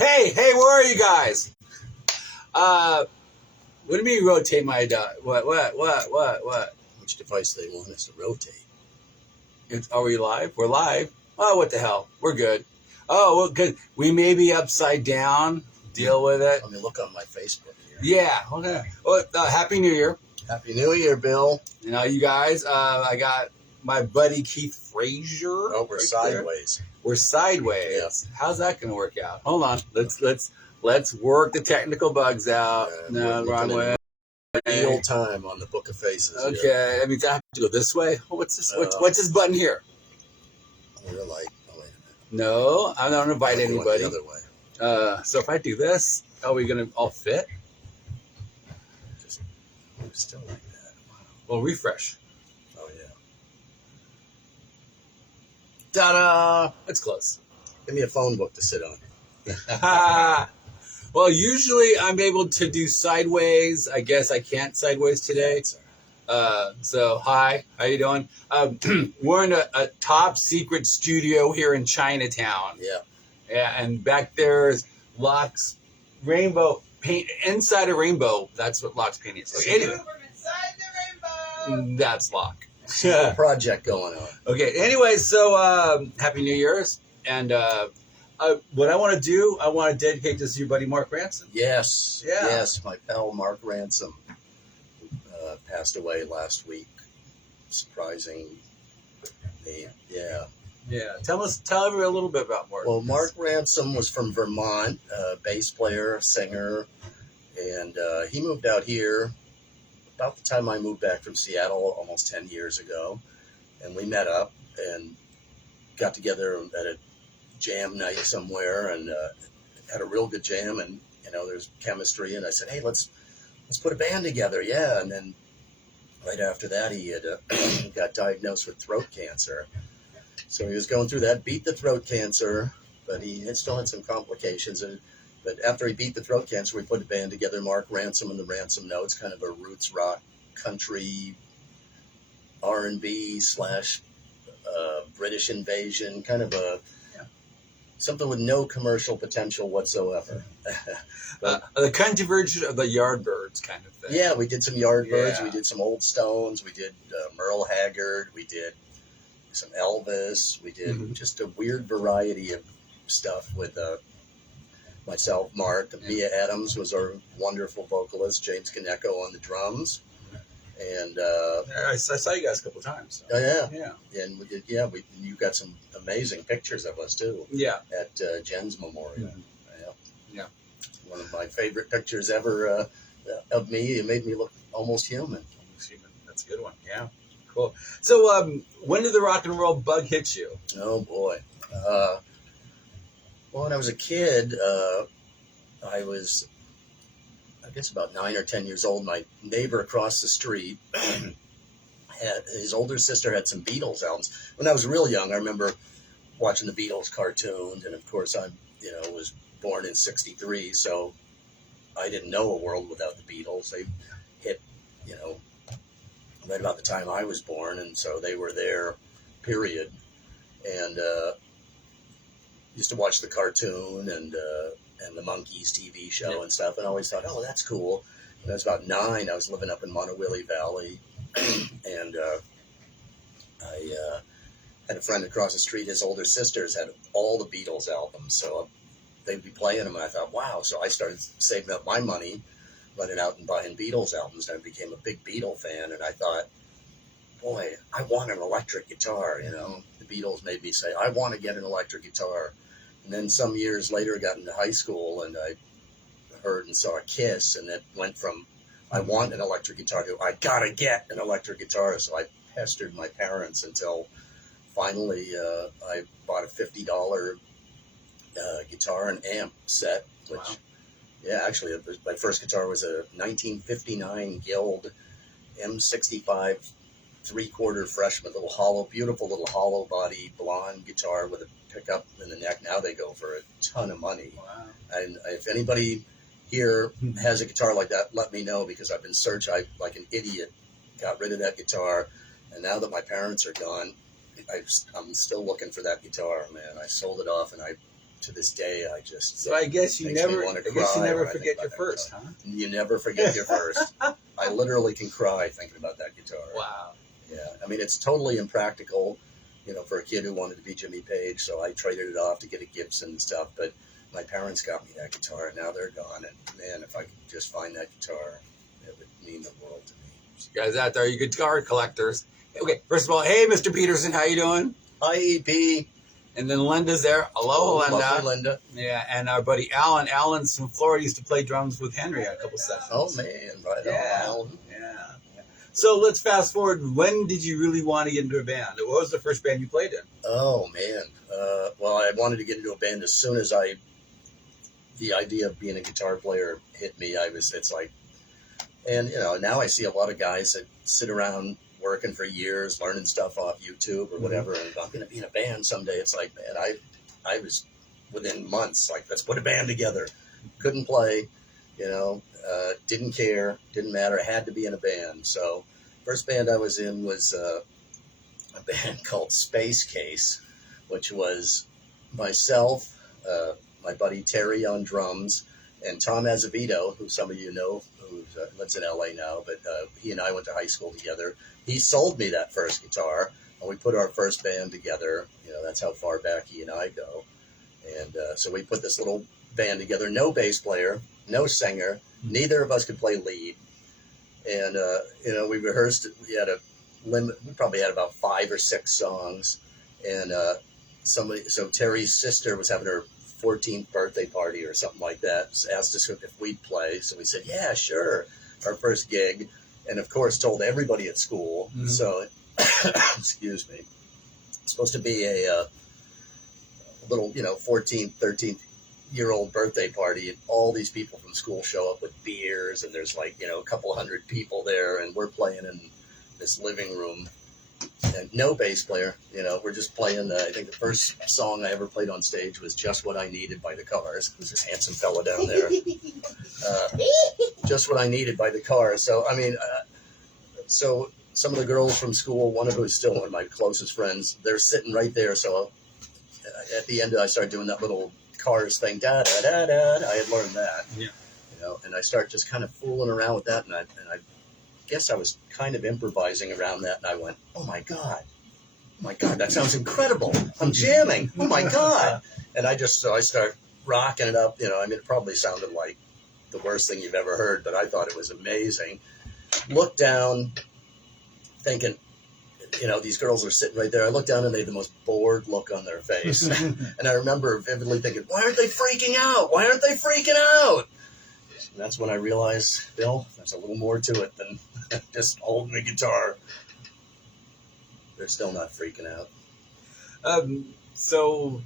Hey, where are you guys? What do you mean rotate my what? Which device they want us to rotate? Are we live? We're live. Oh, what the hell? We're good. Oh, well, good. We may be upside down. Deal with it. Let me look on my Facebook here. Yeah. Okay. Well, Happy New Year. Happy New Year, Bill. You know, you guys. I got my buddy Keith Fraser. Oh, we're sideways. There. We're sideways. Yes. How's that going to work out? Hold on. Let's work the technical bugs out. No, wrong way. Real time on the Book of Faces. Okay. Here. That means I have to go this way. Oh, what's this? What's this button here? We're like, oh, wait a minute. No, I don't invite anybody. The other way. So if I do this, are we going to all fit? Just still like that. Wow. Well, refresh. Oh, yeah. Ta-da! That's close. Give me a phone book to sit on. Well, usually I'm able to do sideways. I guess I can't sideways today. So, hi. How you doing? We're in a top secret studio here in Chinatown. Yeah. Yeah, and back there is Locke's rainbow paint. Inside a rainbow, that's what Locke's painting is. Okay, anyway. From inside the rainbow. That's Locke. Project going on. Okay, anyway, so Happy New Year's. And what I want to do, I want to dedicate this to your buddy Mark Ransom. Yes. Yeah. Yes, my pal Mark Ransom passed away last week. Surprising me. Yeah. Yeah. Tell everybody a little bit about Mark. Well, Mark Ransom was from Vermont, bass player, singer, and he moved out here about the time I moved back from Seattle almost 10 years ago. And we met up and got together at a jam night somewhere and had a real good jam. And, you know, there's chemistry. And I said, hey, let's put a band together. Yeah. And then right after that, he had got diagnosed with throat cancer. So he was going through that, beat the throat cancer, but he still had some complications. But after he beat the throat cancer, we put a band together, Mark Ransom and the Ransom Notes, kind of a roots rock, country, R&B / British invasion, kind of something with no commercial potential whatsoever. The country version of the Yardbirds kind of thing. Yeah, we did some Yardbirds, Yeah. we did some Old Stones, we did Merle Haggard, we did some Elvis, we did just a weird variety of stuff with myself, Mark. Mia Adams was our wonderful vocalist, James Kaneko on the drums. And I saw you guys a couple of times. So. oh Yeah. and we did. Yeah, you got some amazing pictures of us too. Yeah. At Jen's memorial. Mm-hmm. Yeah, one of my favorite pictures ever of me. It made me look almost human. That's a good one. Yeah. Cool. So, when did the rock and roll bug hit you? Oh boy. Well, when I was a kid, I was, I guess, about 9 or 10 years old. My neighbor across the street, his older sister had some Beatles albums. When I was real young, I remember watching the Beatles cartoons, and of course, I was born in '63, so I didn't know a world without the Beatles. They hit, right about the time I was born, and so they were there, period. And used to watch the cartoon and the Monkees TV show and stuff, and I always thought, oh, that's cool. When I was about 9, I was living up in Monowilly Valley, and I had a friend across the street. His older sisters had all the Beatles albums, so they'd be playing them, and I thought, wow. So I started saving up my money, running out and buying Beatles albums, and I became a big Beatle fan, and I thought, boy, I want an electric guitar, The Beatles made me say, I want to get an electric guitar. And then some years later, I got into high school, and I heard and saw Kiss, and it went from, I want an electric guitar to, I gotta get an electric guitar. So I pestered my parents until finally I bought a $50 guitar and amp set, which, wow. Yeah, actually, my first guitar was a 1959 Guild M65 3/4 freshman, beautiful little hollow body blonde guitar with a pickup in the neck. Now they go for a ton of money. Wow. And if anybody here has a guitar like that, let me know, because I've been searching. I, like an idiot, got rid of that guitar, and now that my parents are gone, I'm still looking for that guitar, man. I sold it off, and I to this day, I just So I guess you makes me never. wanna I guess you cry never when I forget think your about that first, huh? you never forget your first. I literally can cry thinking about that guitar. Wow. Yeah, I mean, it's totally impractical, for a kid who wanted to be Jimmy Page. So I traded it off to get a Gibson and stuff. But my parents got me that guitar, and now they're gone. And man, if I could just find that guitar, it would mean the world to me. You guys out there, you guitar collectors. Okay, first of all, hey, Mr. Peterson, how you doing? Hi, EP. And then Linda's there. Aloha, Linda. Lovely Linda. Yeah, and our buddy Alan. Alan's from Florida. Used to play drums with Henry on a couple sessions. Oh man, right Yeah. on. Yeah. So let's fast forward. When did you really want to get into a band? What was the first band you played in? Oh man. Well, I wanted to get into a band as soon as the idea of being a guitar player hit me. It's like, and now I see a lot of guys that sit around working for years, learning stuff off YouTube or whatever, and I'm going to be in a band someday. It's like, man, I was within months, like, let's put a band together. Couldn't play, didn't care, didn't matter. I had to be in a band. So first band I was in was a band called Space Case, which was myself, my buddy Terry on drums, and Tom Azevedo, who some of you know, who lives in LA now, but he and I went to high school together. He sold me that first guitar, and we put our first band together. That's how far back he and I go. And so we put this little band together. No bass player, no singer. Neither of us could play lead. And, we rehearsed. We had we probably had about 5 or 6 songs. And so Terry's sister was having her 14th birthday party or something like that, asked us if we'd play. So we said, yeah, sure. Our first gig. And of course told everybody at school. Mm-hmm. So, excuse me, it's supposed to be a little, 14th, 13th year old birthday party. And all these people from school show up with beers, and there's like, a couple hundred people there. And we're playing in this living room. And no bass player, we're just playing. I think the first song I ever played on stage was "Just What I Needed" by the Cars. There's this handsome fella down there. Just What I Needed by the Cars. So I mean, so some of the girls from school, one of who's still one of my closest friends, they're sitting right there. So at the end, I started doing that little Cars thing. Da da da da. I had learned that. Yeah. And I start just kind of fooling around with that, and I guess I was kind of improvising around that, and I went, oh my god, that sounds incredible. I'm jamming. Oh my god. And so I start rocking it up. It probably sounded like the worst thing you've ever heard, but I thought it was amazing. Look down, thinking, these girls are sitting right there. I look down and they had the most bored look on their face. And I remember vividly thinking, why aren't they freaking out? Why aren't they freaking out? And that's when I realized, Bill, there's a little more to it than just holding the guitar. They're still not freaking out. So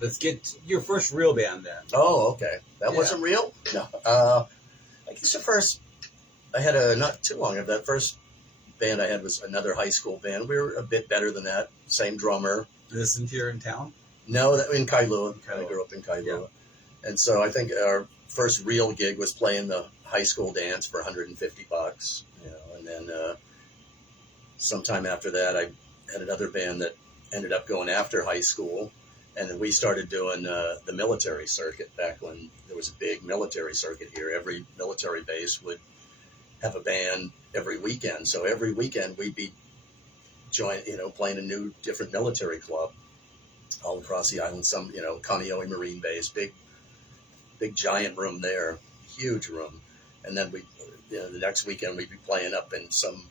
let's get your first real band then. Oh, okay. That wasn't real? No. I guess I had not too long of that first band I had was another high school band. We were a bit better than that. Same drummer. This here in town? No, in Kailua. I grew up in Kailua. Yeah. And so I think our first real gig was playing the high school dance for $150, and then sometime after that, I had another band that ended up going after high school, and then we started doing the military circuit back when there was a big military circuit here. Every military base would have a band every weekend, so every weekend we'd be playing a new, different military club all across the island. Some, Kaneohe Marine Base, big giant room there, huge room. And then the next weekend we'd be playing up in some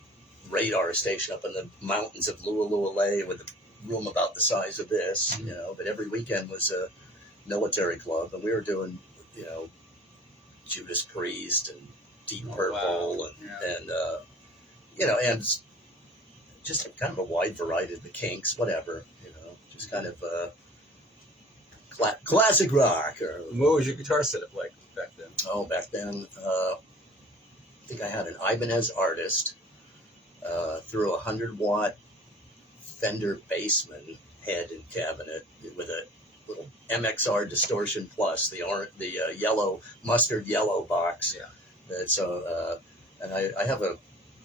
radar station up in the mountains of Lualua with a room about the size of this, but every weekend was a military club, and we were doing, Judas Priest and Deep Purple and just kind of a wide variety of the Kinks, whatever, just kind of classic rock. Or what was your guitar setup like back then? Oh, back then, I think I had an Ibanez Artist through a 100-watt Fender Bassman head and cabinet with a little MXR Distortion Plus, the yellow, mustard yellow box. Yeah. And so, and I have a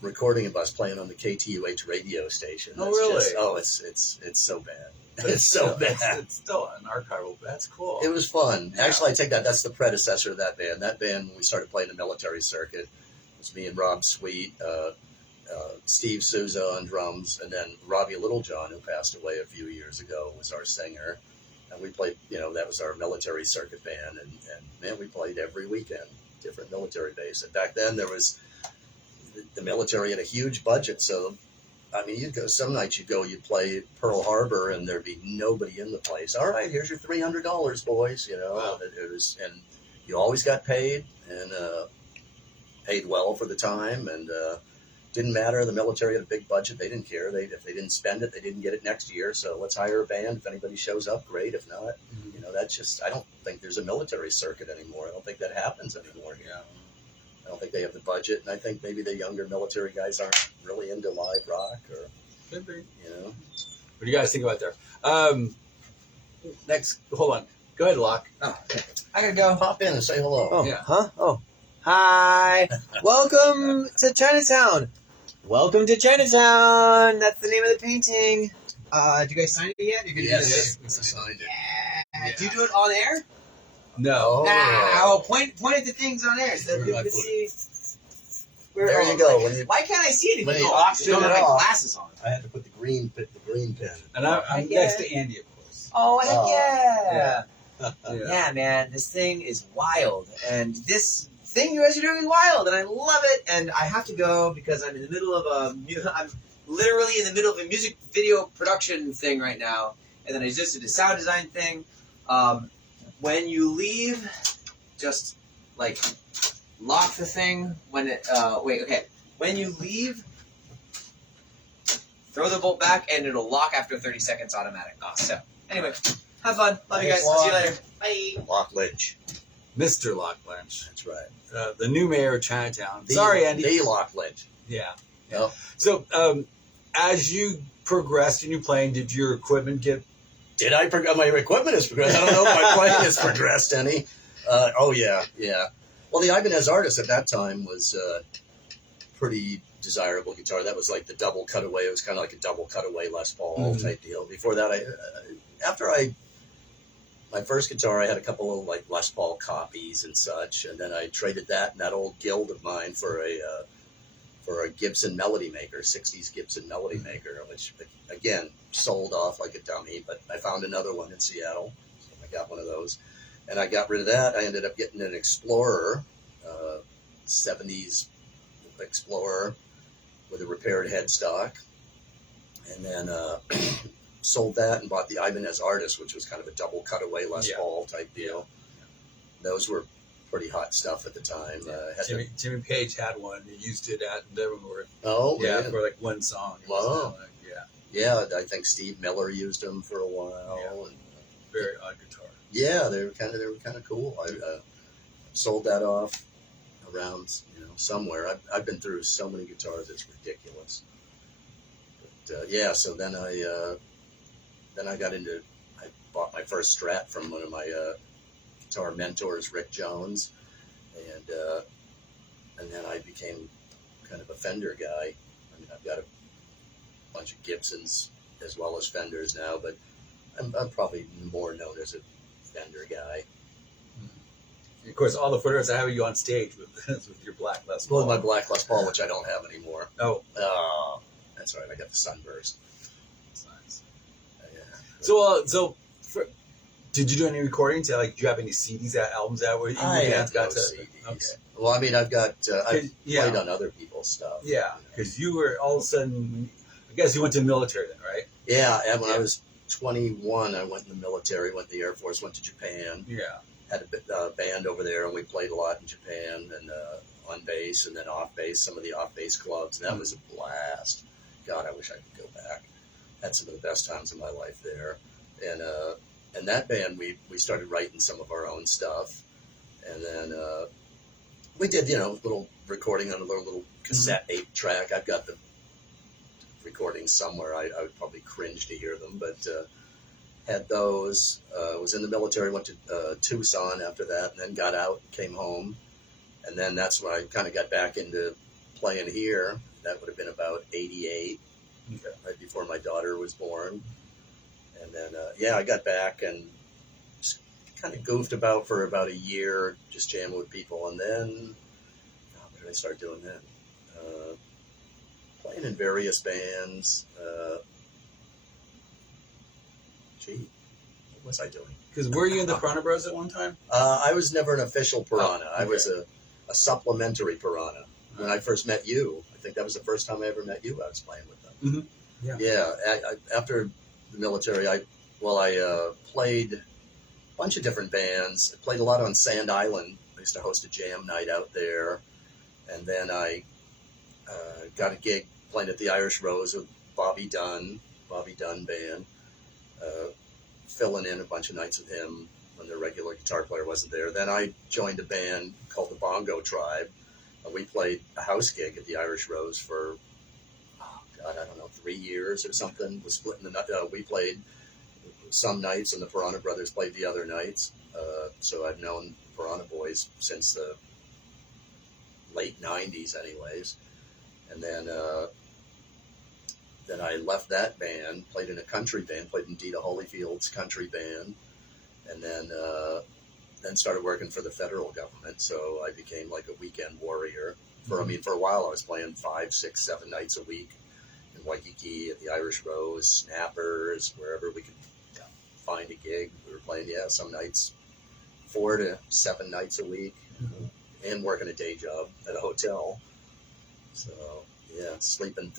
recording of us playing on the KTUH radio station. Oh, really? It's so bad. But It's so bad. It's still an archival. That's cool. It was fun. Yeah. Actually, I take that. That's the predecessor to that band. That band, when we started playing the military circuit, it was me and Rob Sweet, Steve Souza on drums, and then Robbie Littlejohn, who passed away a few years ago, was our singer. And we played, that was our military circuit band. And man, we played every weekend, different military base. And back then, there was the military had a huge budget. So, I mean, you'd go, some nights you'd play Pearl Harbor, and there'd be nobody in the place. All right, here's your $300, boys. Wow. It was, and you always got paid, and paid well for the time, and didn't matter. The military had a big budget; they didn't care. If they didn't spend it, they didn't get it next year. So let's hire a band. If anybody shows up, great. If not, that's just. I don't think there's a military circuit anymore. I don't think that happens anymore. Yeah. I don't think they have the budget, and I think maybe the younger military guys aren't really into live rock, or Could be. What do you guys think about there? Next, hold on. Go ahead, Locke. Oh, okay. I gotta go. Pop in and say hello. Oh, Yeah. huh? Oh, hi. Welcome to Chinatown. Welcome to Chinatown. That's the name of the painting. Did you guys sign it yet? You're gonna do this? We signed it. Yeah. Do you do it on air? No. Nah. Point at the things on air so that people can see. There you go. Why can't I see anything? when you I auction don't it have my off. glasses on. I had to put the green pen. And I'm Yeah. next to Andy, of course. Oh, heck Oh, yeah. Yeah. Yeah, man, this thing is wild, and this thing you guys are doing is wild, and I love it. And I have to go because I'm in the middle of I'm literally in the middle of a music video production thing right now, and then I just did a sound design thing. When you leave, just like lock the thing. When it when you leave, throw the bolt back, and it'll lock after 30 seconds automatic. So anyway. Have fun. Love you guys. Thanks, See you Locke. later. Bye. Lock Lynch. Mr. Locke Lynch, That's right. the new mayor of Chinatown. The- Sorry, Andy. The Lock Lynch. Yeah. Yep. So, as you progressed in your playing, did your equipment get? Did I progress? My equipment has progressed. I don't know if my playing has progressed any. Yeah. Well, the Ibanez Artist at that time was pretty desirable guitar. That was like the double cutaway. It was kind of like a double cutaway Les Paul type deal. Before that, my first guitar, I had a couple of like Les Paul copies and such, and then I traded that and that old Guild of mine for a Gibson Melody Maker, 60s Gibson Melody Maker, which again sold off like a dummy. But I found another one in Seattle, so I got one of those, and I got rid of that. I ended up getting an Explorer, 70s Explorer with a repaired headstock, and then sold that and bought the Ibanez Artist, which was kind of a double cutaway Les Paul type deal. Those were pretty hot stuff at the time. Jimmy Page had one. He used it at Leavenworth. Oh, yeah, man. for like one song. It Wow. was, Yeah, I think Steve Miller used them for a while. Yeah. And, very odd guitar. yeah, they were kind of cool. I sold that off around somewhere. I've been through so many guitars, it's ridiculous. But so then I got into. I bought my first Strat from one of my guitar mentors, Rick Jones, and then I became kind of a Fender guy. I mean, I've got a bunch of Gibsons as well as Fenders now, but I'm probably more known as a Fender guy. Of course, all the photos I have of you on stage with your black Les Paul. Well, my black Les Paul, which I don't have anymore. Oh, that's right. I got the Sunburst. that's nice. Yeah. So, did you do any recordings? Like, do you have any CDs, albums out where you I bands have no got to? CDs. Okay. Well, I mean, I've Yeah. played on other people's stuff. Yeah, because you were all of a sudden. I guess you went to the military then, right? Yeah, and when I was 21, I went in the military, went to the Air Force, went to Japan. Yeah. Had a band over there, and we played a lot in Japan, and on bass, and then off bass, some of the off bass clubs, and that was a blast. God, I wish I could go back. Had some of the best times of my life there, and that band, we started writing some of our own stuff, and then we did little recording on a little cassette 8-track. I've got the recordings somewhere. I would probably cringe to hear them, but. Had those, was in the military, went to Tucson after that, and then got out, came home, and then that's when I kind of got back into playing here, that would have been about 88, Okay. right before my daughter was born. And then, I got back and just kind of goofed about for about a year, just jamming with people. And then, what did I start doing then? Playing in various bands. What was I doing? Because were you in the Piranha Bros at one time? I was never an official piranha. Oh, I was okay. a supplementary piranha. When I first met you, I think that was the first time I ever met you. I was playing with them. Mm-hmm. Yeah. Yeah. After the military, I played a bunch of different bands. I played a lot on Sand Island. I used to host a jam night out there, and then I got a gig playing at the Irish Rose with Bobby Dunn Band, filling in a bunch of nights with him when the regular guitar player wasn't there. Then I joined a band called the Bongo Tribe. We played a house gig at the Irish Rose for, I don't know, 3 years or something. We played some nights, and the Piranha Brothers played the other nights. So I've known Piranha Boys since the late 90s anyways. And then I left that band, played in a country band, played in Dita Holyfield's country band, and then started working for the federal government. So I became like a weekend warrior. For a while I was playing 5, 6, 7 nights a week in Waikiki, at the Irish Rose, Snappers, wherever we could find a gig. We were playing, some nights 4 to 7 nights a week, and working a day job at a hotel. So sleeping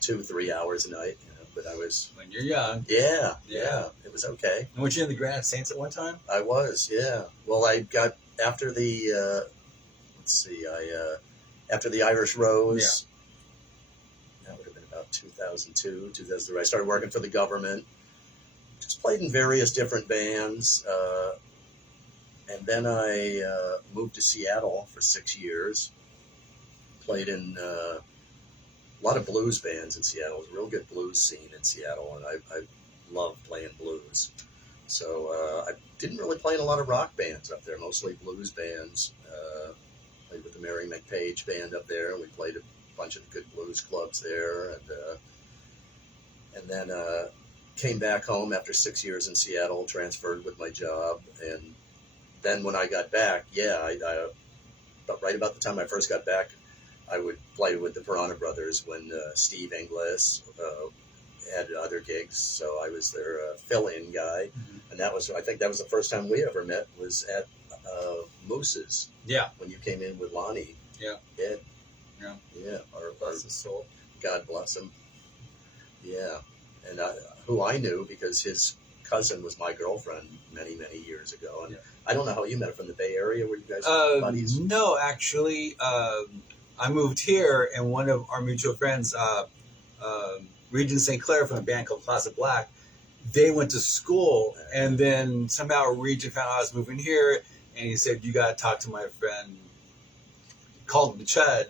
2-3 hours a night. But I was, When you're young. yeah, it was okay. And weren't you in the Grand Saints at one time? I was, yeah. Well, I got after the after the Irish Rose. That would have been about 2002, 2003. I started working for the government. Just played in various different bands, and then I moved to Seattle for 6 years. Played in a lot of blues bands in Seattle. It was a real good blues scene in Seattle, and I loved playing blues. So I didn't really play in a lot of rock bands up there, mostly blues bands. Played with the Mary McPage band up there, and we played a bunch of good blues clubs there. And then came back home after 6 years in Seattle, transferred with my job. And then when I got back, but right about the time I first got back, I would play with the Piranha Brothers when Steve Inglis had other gigs. So I was their fill-in guy. And I think that was the first time we ever met, was at Moose's. Yeah. When you came in with Lonnie. Yeah. Ed. Yeah. Yeah. Bless his soul. God bless him. Yeah. And who I knew because his cousin was my girlfriend many, many years ago. And I don't know how you met her, from the Bay Area. Were you guys buddies? No, actually, I moved here, and one of our mutual friends, Regent St. Clair from a band called Classic Black, they went to school, and then somehow Regent found out I was moving here, and he said, "You got to talk to my friend." Called him Chud,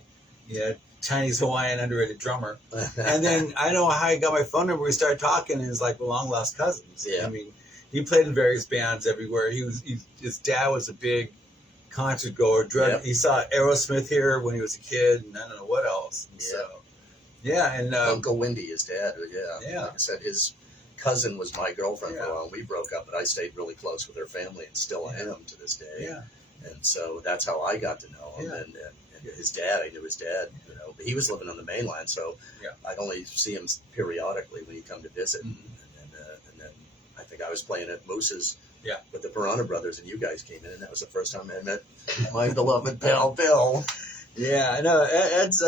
Chinese Hawaiian underrated drummer. And then I don't know how he got my phone number. We started talking, and it's like we're long lost cousins. Yeah. I mean, he played in various bands everywhere. His dad was a big concert goer. He saw Aerosmith here when he was a kid, and I don't know what else. And and Uncle Wendy, his dad. Yeah. Like I said, his cousin was my girlfriend for a while. We broke up, but I stayed really close with her family, and still am to this day. Yeah. And so that's how I got to know him. And his dad, I knew his dad. But he was living on the mainland, so I'd only see him periodically when he'd come to visit. And then I think I was playing at Moose's with the Piranha Brothers, and you guys came in, and that was the first time I met my beloved pal Bill. Yeah, I know. Ed's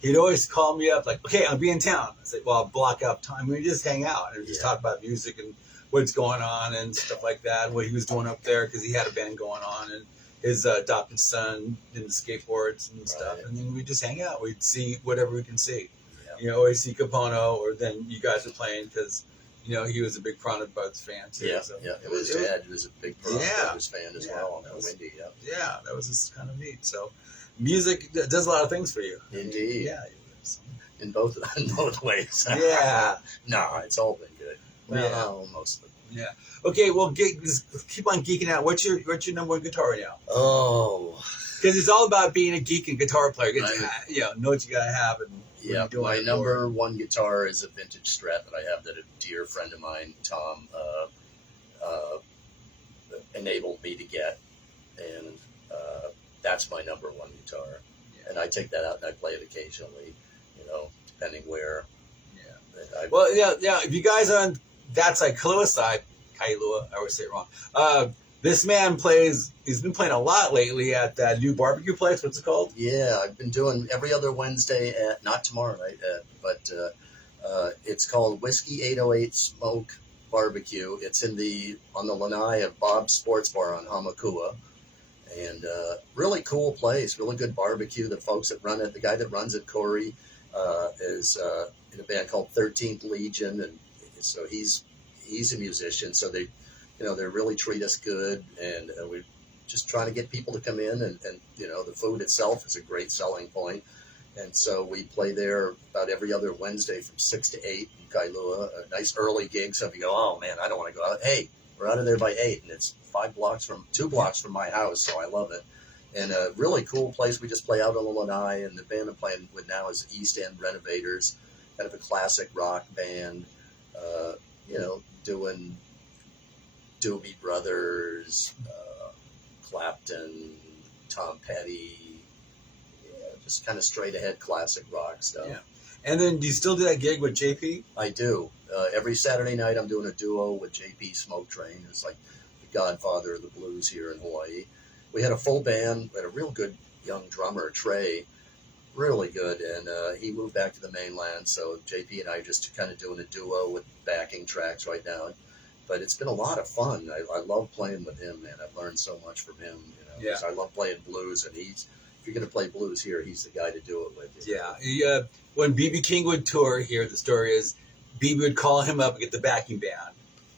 he'd always call me up like, "Okay, I'll be in town." I said, "Well, I'll block out time. We just hang out and just talk about music and what's going on and stuff like that, and what he was doing up there, because he had a band going on, and his adopted son did the skateboards and stuff, and then we just hang out. We'd see whatever we can see. Always see Capono, or then you guys were playing, because he was a big Piranha Brothers fan too. It was his dad who was a big Piranha Brothers fan as well. Uncle Wendy. Yeah, that was just kind of neat. So music does a lot of things for you. Indeed. Yeah. In both ways. Yeah. No, it's all been good. Well, mostly. Yeah. Okay. Well, just keep on geeking out. What's your number one guitar right now? Oh, Because it's all about being a geek and guitar player. I- Know what you gotta have. And Yeah, my number one guitar is a vintage Strat that I have that a dear friend of mine, Tom, enabled me to get, and that's my number one guitar. Yeah. And I take that out and I play it occasionally, depending where. Yeah. Well, yeah. If you guys are on that side, Kailua side, Kailua, I always say it wrong. This man plays. He's been playing a lot lately at that new barbecue place. What's it called? Yeah, I've been doing every other Wednesday not tomorrow night, but it's called Whiskey 808 Smoke Barbecue. It's on the lanai of Bob's Sports Bar on Hamakua, and really cool place, really good barbecue. The folks that run it, the guy that runs it, Corey, is in a band called 13th Legion, and so he's a musician. So they really treat us good, and we're just trying to get people to come in, and the food itself is a great selling point. And so we play there about every other Wednesday from 6 to 8 in Kailua, a nice early gig. So if you go, oh man, I don't want to go out. Hey, we're out of there by 8, and it's 2 blocks from my house, so I love it. And a really cool place. We just play out on the lanai, and the band I'm playing with now is East End Renovators, kind of a classic rock band, doing Doobie Brothers, Clapton, Tom Petty, just kind of straight ahead classic rock stuff. Yeah. And then do you still do that gig with JP? I do. Every Saturday night I'm doing a duo with JP Smoke Train. It's like the godfather of the blues here in Hawaii. We had a full band, we had a real good young drummer, Trey, really good, and he moved back to the mainland, so JP and I are just kind of doing a duo with backing tracks right now. But it's been a lot of fun. I love playing with him, man. I've learned so much from him. Yeah. 'Cause I love playing blues, and if you're going to play blues here, he's the guy to do it with. Yeah. When B.B. King would tour here, the story is B.B. would call him up and get the backing band.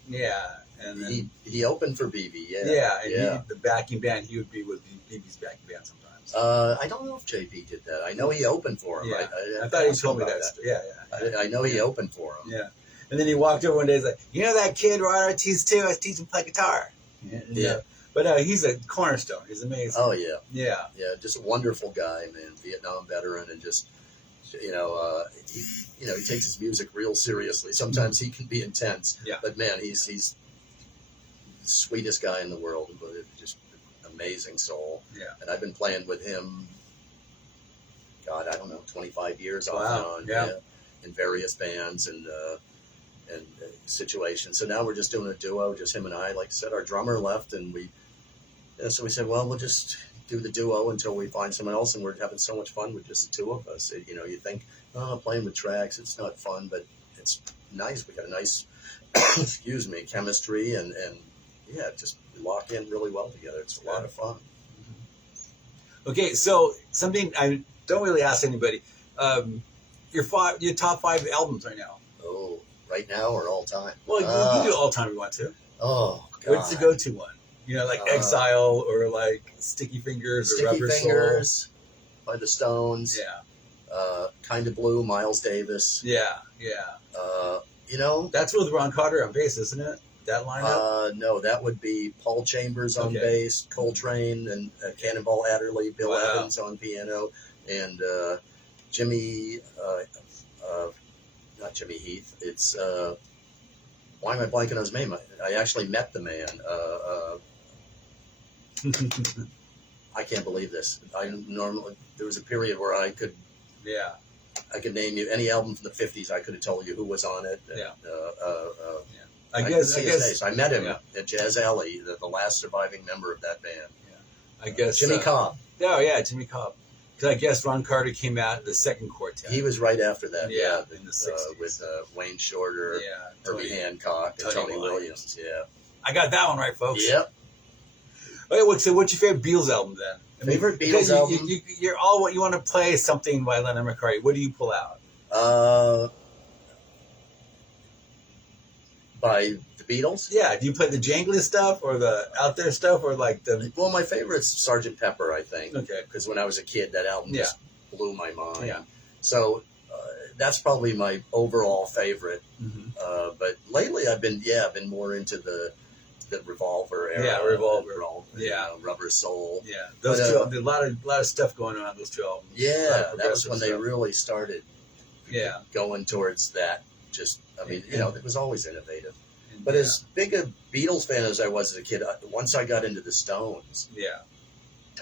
Yeah. And then, he opened for BB, the backing band, he would be with BB's backing band sometimes. I don't know if JP did that. I know he opened for him. Yeah. I thought he told me about that. Yeah. I know he opened for him. Yeah. And then he walked over one day. He's like, that kid, Rod Ortiz too? I was teaching him to play guitar. Yeah. But he's a cornerstone. He's amazing. Oh yeah. Yeah. Yeah. Just a wonderful guy, man. Vietnam veteran, and just he takes his music real seriously. Sometimes he can be intense. Yeah. But man, he's the sweetest guy in the world. Just amazing soul. Yeah. And I've been playing with him. God, I don't know, 25 years off Wow. and on. Yeah. In various bands and situations. So now we're just doing a duo, just him and I. Like I said, our drummer left, and so we said, well, we'll just do the duo until we find someone else, and we're having so much fun with just the two of us. You think, playing with tracks, it's not fun, but it's nice. We got a nice, chemistry, and just lock in really well together. It's a lot of fun. Okay, so something I don't really ask anybody. Your top 5 albums right now. Oh, right now or all time? Well, you can do all time if you want to. Oh, God. What's the go-to one? Like Exile or like Sticky Fingers or Sticky Rubber Fingers by the Stones. Soul. Kind of Blue, Miles Davis. Yeah. That's with Ron Carter on bass, isn't it? That lineup? No, that would be Paul Chambers on bass, Coltrane and Cannonball Adderley, Bill Evans on piano, and Jimmy, not Jimmy Heath. It's why am I blanking on his name? I actually met the man. I can't believe this. There was a period where I could name you any album from the 50s. I could have told you who was on it. Yeah. I guess I met him at Jazz Alley, the last surviving member of that band. Yeah. I guess Jimmy Cobb. Oh yeah, Jimmy Cobb. Because I guess Ron Carter came out in the second quartet. He was right after that. In the 60s. With Wayne Shorter, Herbie Hancock, and Tony Tony Williams. Yeah. I got that one right, folks. Yep. Okay, so what's your favorite Beatles album then? Favorite Beatles album? You're all what you want to play something by Lennon McCartney. What do you pull out? By the Beatles? Yeah. Do you play the jangly stuff or the out there stuff or like the? Well, my favorite's Sgt. Pepper, I think. Okay. Because when I was a kid, that album just blew my mind. Yeah. So that's probably my overall favorite. Mm-hmm. But lately, I've been more into the the Revolver era. Yeah, Revolver. You Yeah. know, Rubber Soul. Yeah, those But, two. A lot of stuff going on those two albums. Yeah, that was progressive when they stuff. really started Yeah, going towards that. Just, I mean, you know, it was always innovative. But yeah. as big a Beatles fan as I was as a kid, once I got into the Stones, Yeah,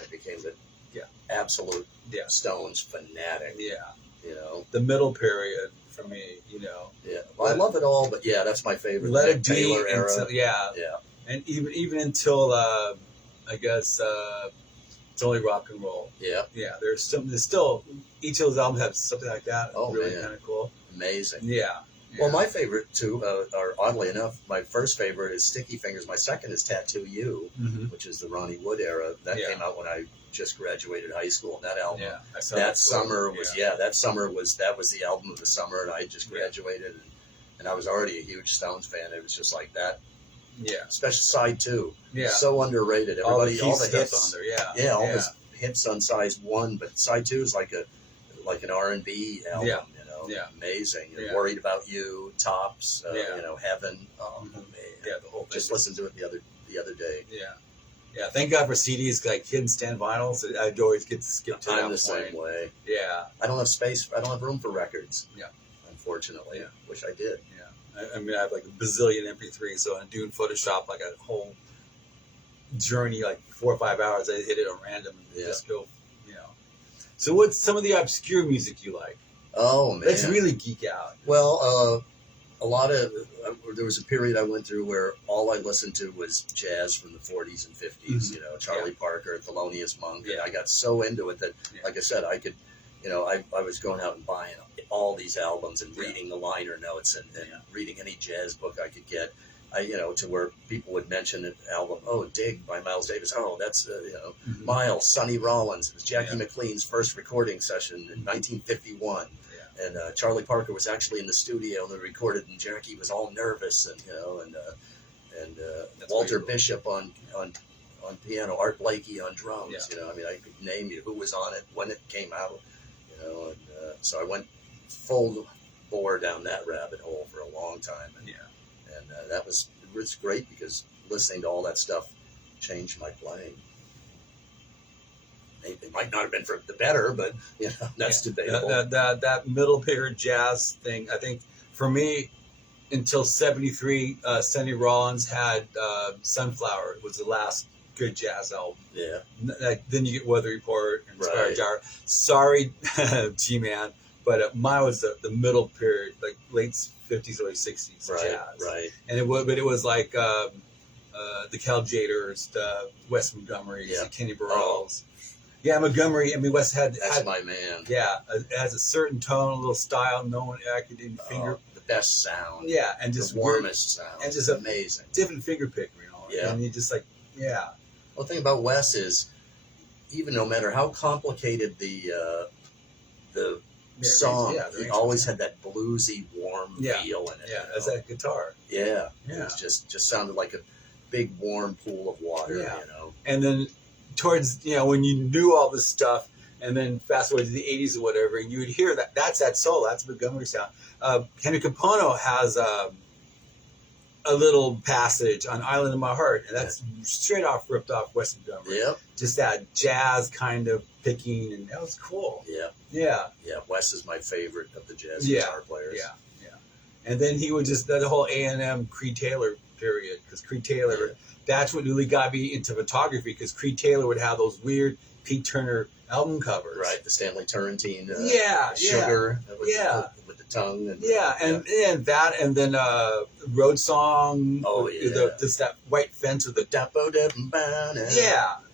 I became the Yeah. absolute Yeah. Stones fanatic. yeah. You know, The middle period for me, you know. yeah. Well, I love it all, but yeah, that's my favorite. Let Mick it be Taylor era. until, yeah, Yeah, and even until I guess it's only rock and roll. yeah, Yeah, there's still each of those albums have something like that. Oh, really man. kind of cool. amazing. Yeah. Well, yeah. my favorite too, are oddly enough, my first favorite is Sticky Fingers. My second is Tattoo You, Mhm. which is the Ronnie Wood era. That Yeah. came out when I just graduated high school. And that album, Yeah, I saw that cool. summer was that was the album of the summer, and I had just graduated, and I was already a huge Stones fan. It was just like that, Yeah, especially side two, yeah. so underrated. all Everybody, the all Keith the stuff hits, on there. Yeah, yeah, all the hits on side one, but side two is like an R&B album. Yeah. You know, Yeah. amazing. Yeah. Worried About You, Tops, Yeah. you know, Heaven. Oh Mhm. man, Yeah, the whole thing. just listened to it the other day. Yeah, yeah. Thank God for CDs. Like couldn't stand vinyls. I'd always get skipped to that I'm the point. same way. Yeah, I don't have space. I don't have room for records. Yeah. Unfortunately. Yeah. Wish I did. yeah. I mean, I have like a bazillion MP3s, so I'm doing Photoshop like a whole journey, like 4 or 5 hours. I hit it at random and Yeah. just go, you know. So, what's some of the obscure music you like? Oh man. Let's really geek out. Well, a lot of there was a period I went through where all I listened to was jazz from the 40s and 50s. Mhm. You know, Charlie Parker, Thelonious Monk, and Yeah. I got so into it that, Yeah. like I said, I could, you know, I was going out and buying all these albums and Yeah. reading the liner notes and Yeah. reading any jazz book I could get. You know, to where people would mention an album, oh, Dig by Miles Davis. Oh, that's, you know, Mhm. Miles, Sonny Rollins. It was Jackie Yeah. McLean's first recording session in 1951. And Charlie Parker was actually in the studio and they recorded, and Jackie was all nervous, and you know, and That's Walter pretty cool. Bishop on piano, Art Blakey on drums. Yeah. You know, I mean, I could name you who was on it, when it came out. You know, and so I went full bore down that rabbit hole for a long time, and that was great because listening to all that stuff changed my playing. It might not have been for the better, but you know, that's debatable. That middle period jazz thing, I think, for me, until '73, Sonny Rollins had Sunflower was the last good jazz album. Yeah. Then you get Weather Report, Inspired Right. Gyro. Sorry, G-Man, but mine was the middle period, like late '50s, early '60s Right, jazz. right. And it was like the Cal Jaders, the Wes Montgomerys, Yeah. the Kenny Burrells. Yeah, Montgomery. I mean, Wes had That's my man. yeah, it has a certain tone, a little style. No one could even finger. The best sound. Yeah, and just the warmest sound. and just amazing. different finger pick, you know. Yeah. And you just like, yeah, Well, the thing about Wes is, even no matter how complicated the song, yeah, he always had that bluesy, warm Yeah. feel in it. yeah, you as know? that guitar. Yeah, Yeah. It just sounded like a big warm pool of water. Yeah. You know. And then towards when you knew all this stuff, and then fast forward to the '80s or whatever, you would hear that's that soul, that's Montgomery sound. Henry Capono has a little passage on "Island in My Heart," and that's straight off ripped off Wes Montgomery. Yep. Just that jazz kind of picking, and that was cool. Yeah. Yeah, Yeah. Wes is my favorite of the jazz Yeah. guitar players. yeah, yeah. And then he would just the whole A&M Creed Taylor period, because Creed Taylor, that's what really got me into photography, because Creed Taylor would have those weird Pete Turner album covers. Right. The Stanley Turrentine. Yeah, Sugar. With Yeah. with the tongue. And, Yeah, and that, and then Road Song. Oh, yeah. Just that white fence with the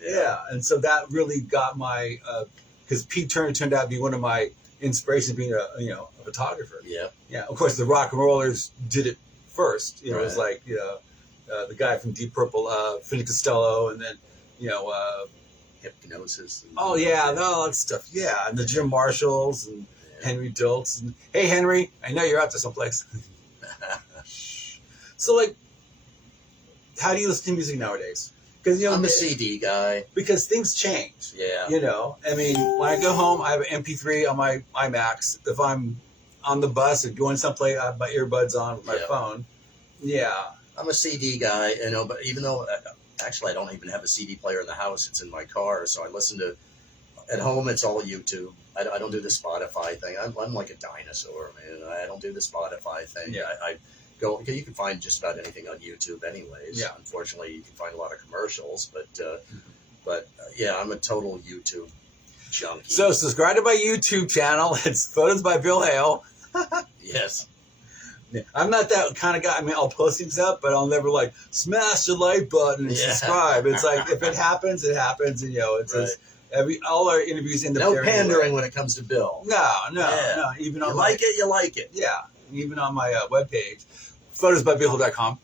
yeah. And so that really got my because Pete Turner turned out to be one of my inspirations, being a photographer. Yeah. Yeah, of course the rock and rollers did it first. It was Right. like the guy from Deep Purple, Finny Costello, and then Hypnosis. And, all that stuff. Yeah, and the Jim Marshalls and Henry Diltz. And, hey Henry, I know you're out there someplace. So like, how do you listen to music nowadays? Because I'm a CD guy. because things change. Yeah. I mean, when I go home, I have an MP3 on my iMacs. If I'm on the bus or going someplace, I have my earbuds on with my Yeah. phone. Yeah. I'm a CD guy, but even though actually I don't even have a CD player in the house, it's in my car, so I listen to. At home, it's all YouTube. I don't do the Spotify thing. I'm like a dinosaur, man. I don't do the Spotify thing. Yeah. I go. You can find just about anything on YouTube, anyways. Yeah. Unfortunately, you can find a lot of commercials, but yeah, I'm a total YouTube junkie. So subscribe to my YouTube channel. It's Photos by Bill Hale. yes. Yeah, I'm not that kind of guy. I mean, I'll post things up, but I'll never like smash the like button and subscribe. It's like if it happens, it happens, and it's Right. just all our interviews end up No there pandering anyway. when it comes to Bill. No. Even on You like it, you like it. Yeah, even on my webpage, photosbybill.com.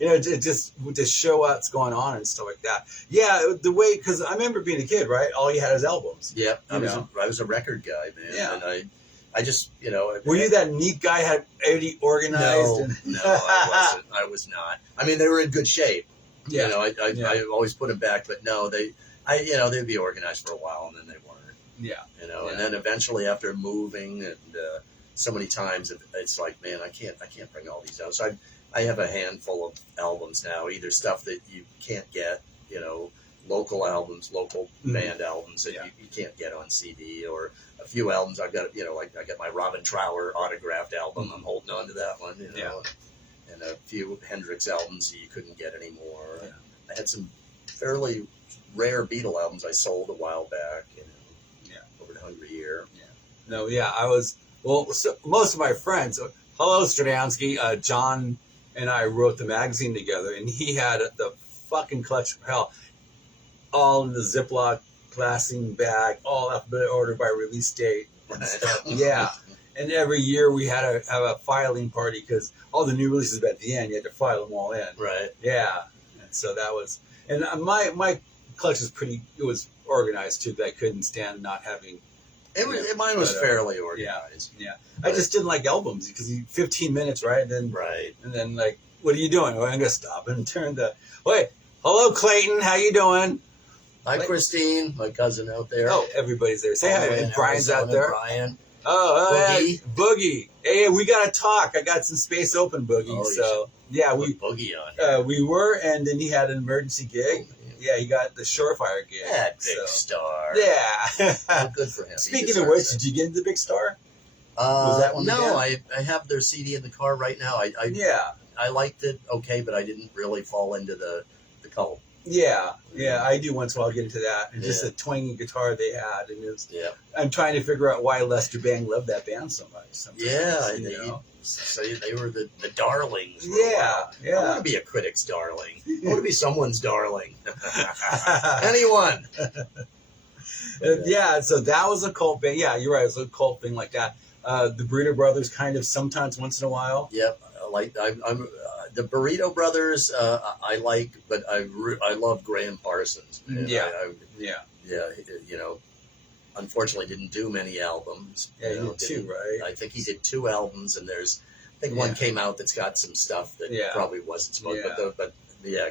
It just to show what's going on and stuff like that. Yeah, the way because I remember being a kid, right? All you had is albums. Yep. I know. was a record guy, man. Yeah. And I just Were you that neat guy had everything organized? No, I wasn't. I was not. I mean, they were in good shape. Yeah. I always put them back, but no, they'd be organized for a while and then they weren't. Yeah. And then eventually after moving and so many times, it's like, man, I can't bring all these out. So I have a handful of albums now, either stuff that you can't get, local albums, local band albums that you can't get on CD, or a few albums I've got, like I got my Robin Trower autographed album. I'm holding on to that one, and a few Hendrix albums that you couldn't get anymore. Yeah. I had some fairly rare Beatle albums I sold a while back, over the Hungry Year. I was, so most of my friends, hello Stradansky, John and I wrote the magazine together, and he had the fucking collection of hell, all in the Ziploc plastic bag, all alphabetical order by release date and stuff. Yeah. And every year we had to have a filing party because all the new releases at the end, you had to file them all in. Right. Yeah. And so that was, and my collection was organized too, that I couldn't stand not having. Mine was fairly organized. Yeah. I just didn't like albums because 15 minutes, right? And then like, what are you doing? Well, I'm going to stop and turn wait, hello Clayton, how you doing? Hi, Christine, my cousin out there. Oh, everybody's there. Say hi. And Brian's out there. Brian. Oh, Boogie. Hey, we got to talk. I got some space open, Boogie. Oh, so, yeah, we Boogie on. we were, and then he had an emergency gig. Yeah, he got the Shorefire gig. Yeah, big star. Yeah. Well, good for him. Speaking of which, did you get into Big Star? Was that one? No, I have their CD in the car right now. I liked it okay, but I didn't really fall into the cult. Yeah, I do once in a while get into that. And just the twangy guitar they had. And I'm trying to figure out why Lester Bang loved that band so much. So they were the darlings. Yeah. I want to be a critic's darling. I want to be someone's darling. Anyone. So that was a cult band. Yeah, you're right. It was a cult thing like that. The Burrito Brothers kind of sometimes once in a while. Yep. I'm the Burrito Brothers. I like, but I love Graham Parsons. Man. Yeah. Unfortunately, didn't do many albums. Yeah, he did two, right? I think he did 2 albums, and I think one came out that's got some stuff that probably wasn't supposed. Yeah. But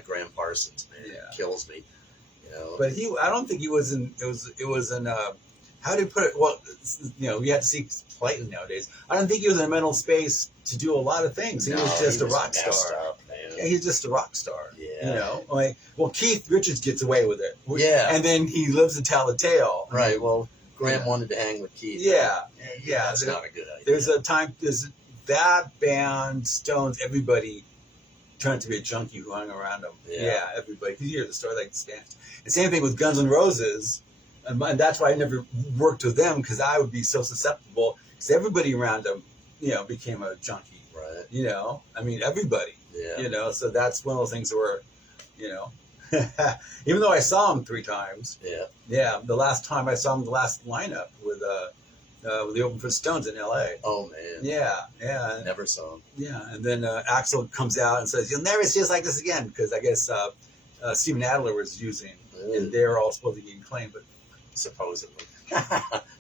Graham Parsons, man, kills me. But I don't think he was in. It was in. How do you put it? Well, we have to see Clayton nowadays. I don't think he was in a mental space to do a lot of things. He was just a rock star. Up, man. Yeah, he's just a rock star. Yeah. Keith Richards gets away with it. Yeah. And then he lives to tell the tale. Right. Well, Graham wanted to hang with Keith. Yeah. That's not a good idea. There's a time. There's that band, Stones, everybody turned to be a junkie who hung around them. Yeah, everybody. You hear the story like this band. And same thing with Guns N' Roses. And that's why I never worked with them, because I would be so susceptible. Because everybody around them, became a junkie. Right. I mean, everybody. Yeah. So that's one of those things where, even though I saw them 3 times. Yeah. Yeah. The last time I saw them, the last lineup with the Open for Stones in L.A. Oh man. Yeah. Never saw him. Yeah. And then Axl comes out and says, "You'll never see us like this again," because I guess Steven Adler was using, and they're all supposed to be getting claimed, but supposedly.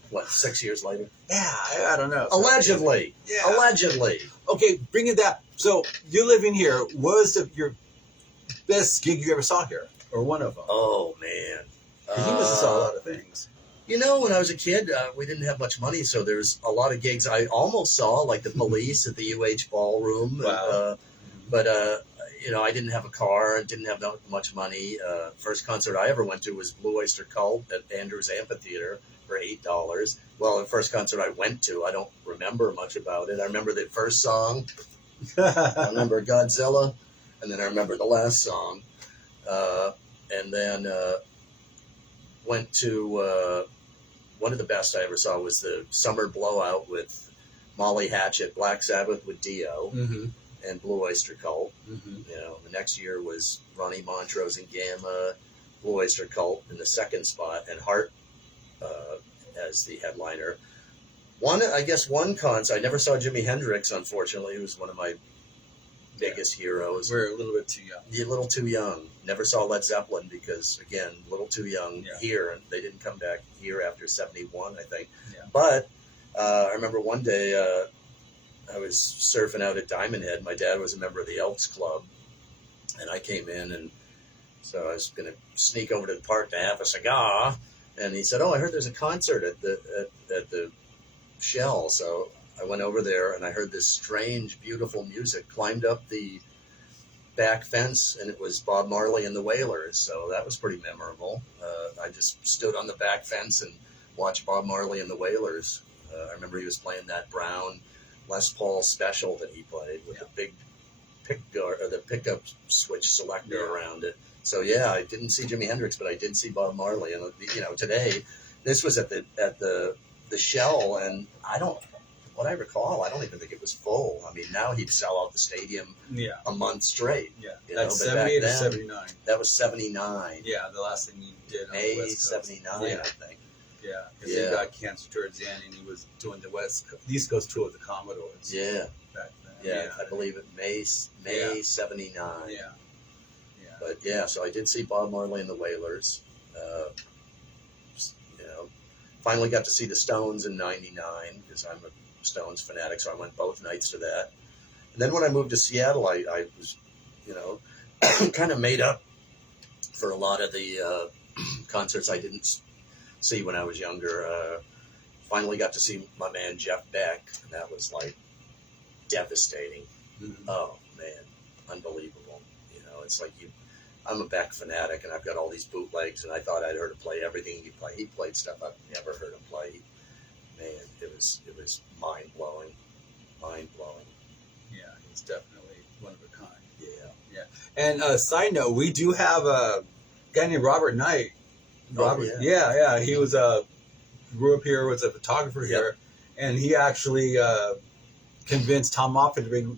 What, 6 years later? Yeah, I don't know. Allegedly. Yeah. Allegedly. Okay, bring it that. So you're living here. What was your best gig you ever saw here, or one of them? Oh man. 'Cause you must have saw a lot of things. You know, when I was a kid, we didn't have much money, so there's a lot of gigs I almost saw, like the Police at the UH Ballroom. Wow. But you know, I didn't have a car and didn't have much money. First concert I ever went to was Blue Oyster Cult at Andrews Amphitheater for $8. Well, the first concert I went to, I don't remember much about it. I remember the first song. I remember Godzilla, and then I remember the last song. And then went to one of the best I ever saw was the Summer Blowout with Molly Hatchet, Black Sabbath with Dio, and Blue Oyster Cult. You know, the next year was Ronnie Montrose and Gamma, Blue Oyster Cult in the second spot, and Heart as the headliner. One concert, I never saw Jimi Hendrix, unfortunately. He was one of my biggest heroes. We're a little bit too young. A little too young. Never saw Led Zeppelin because, again, a little too young here. And they didn't come back here after 71, I think. Yeah. But I remember one day I was surfing out at Diamond Head. My dad was a member of the Elks Club. And I came in, and so I was going to sneak over to the park to have a cigar. And he said, "Oh, I heard there's a concert at the Shell." So I went over there, and I heard this strange, beautiful music. Climbed up the back fence, and it was Bob Marley and the Wailers. So that was pretty memorable. I just stood on the back fence and watched Bob Marley and the Wailers. I remember he was playing that brown Les Paul special that he played with the big the pickup switch selector around it. So yeah, I didn't see Jimi Hendrix, but I did see Bob Marley. And you know, today this was at the Shell, and what I recall, I don't even think it was full. I mean, now he'd sell out the stadium a month straight. Yeah, you that's know, 78 to to 79. That was 79. Yeah, the last thing he did on the May West Coast. 79, Yeah. I think. Yeah, because he got cancer towards the end, and he was doing the East Coast tour with the Commodores. Yeah. Back then. Yeah, I believe it May 79. Yeah. But yeah, so I did see Bob Marley and the Wailers. You know, finally got to see the Stones in '99 because I'm a Stones fanatic, so I went both nights to that. And then when I moved to Seattle, I was, you know, kind of made up for a lot of the concerts I didn't see when I was younger. Finally got to see my man Jeff Beck, and that was like devastating. Oh man, unbelievable. You know, it's like I'm a Beck fanatic, and I've got all these bootlegs, and I thought I'd heard him play everything he played. He played stuff I've never heard him play. Man, it was mind blowing. Yeah, he's definitely one of a kind. Yeah. And side note, we do have a guy named Robert Knight. Robert, yeah. he was grew up here, was a photographer here, and he actually convinced Tom Moffat to bring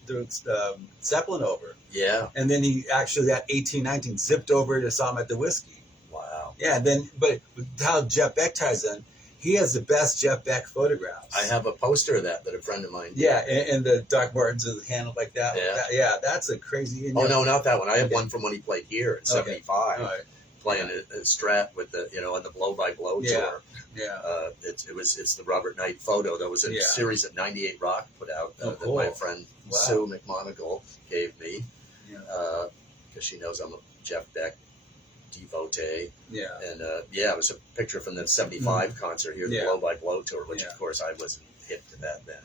Zeppelin over. Yeah. And then he actually, that 1819, zipped over to saw him at the Whiskey. Wow. Yeah, but how Jeff Beck ties in, he has the best Jeff Beck photographs. I have a poster of that a friend of mine did. Yeah, and the Doc Martens with the handle like that. Yeah. That's a crazy. Oh, no, not that one. I have one from when he played here in 75. All right. Playing a Strat with the, you know, on the Blow by Blow tour. Yeah. It's the Robert Knight photo. That was a series that 98 Rock put out that my friend Sue McMonagle gave me. Yeah. Because she knows I'm a Jeff Beck devotee. Yeah. And it was a picture from the 75 concert here, the Blow by Blow tour, which of course I wasn't hip to that then.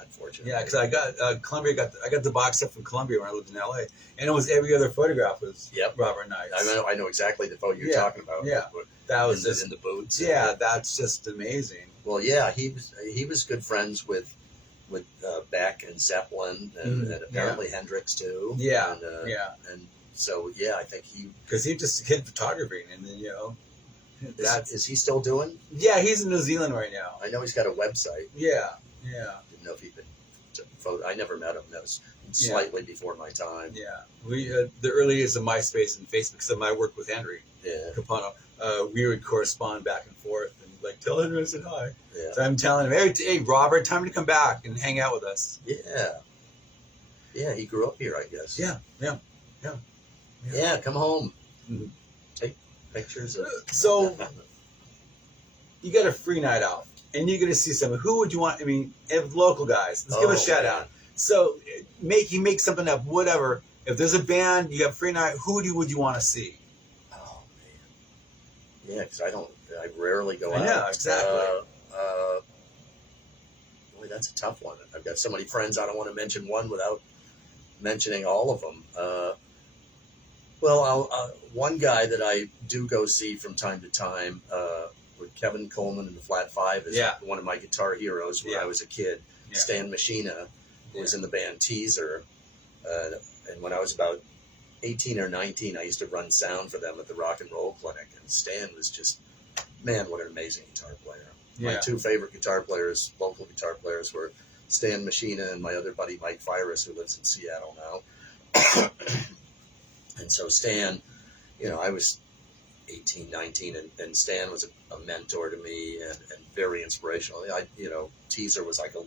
Unfortunately. Yeah, because I got Columbia. I got the box set from Columbia when I lived in LA, and it was every other photograph was Robert Knight. I know exactly the photo you're talking about. Yeah, that was in the boots. Yeah, that's just amazing. Well, yeah, he was good friends with Beck and Zeppelin and apparently Hendrix too. Yeah, and so I think because he just hit photography, and then is he still doing? Yeah, he's in New Zealand right now. I know he's got a website. Yeah. Didn't know if he'd been photo. I never met him. That was slightly before my time. Yeah, we the early days of MySpace and Facebook. Because of my work with Henry Capano, we would correspond back and forth and like tell Henry I said hi. Yeah. So I'm telling him, hey Robert, time to come back and hang out with us. Yeah, he grew up here, I guess. Yeah, come home. Mm-hmm. Take pictures of. So you got a free night out. And you're going to see someone. Who would you want? I mean, if local guys. Let's give a shout out. So make something up, whatever. If there's a band, you have free night. Who would you want to see? Oh Yeah, because I rarely go out. Yeah, exactly. Boy, that's a tough one. I've got so many friends, I don't want to mention one without mentioning all of them. One guy that I do go see from time to time, with Kevin Coleman and the Flat Five, is one of my guitar heroes when I was a kid. Yeah. Stan Machina, who was in the band Teaser. And when I was about 18 or 19, I used to run sound for them at the Rock and Roll Clinic. And Stan was just, man, what an amazing guitar player. Yeah. My two favorite guitar players, local guitar players, were Stan Machina and my other buddy Mike Firus, who lives in Seattle now. And so Stan, I was 18, 19, and Stan was a mentor to me and very inspirational. Teaser was like a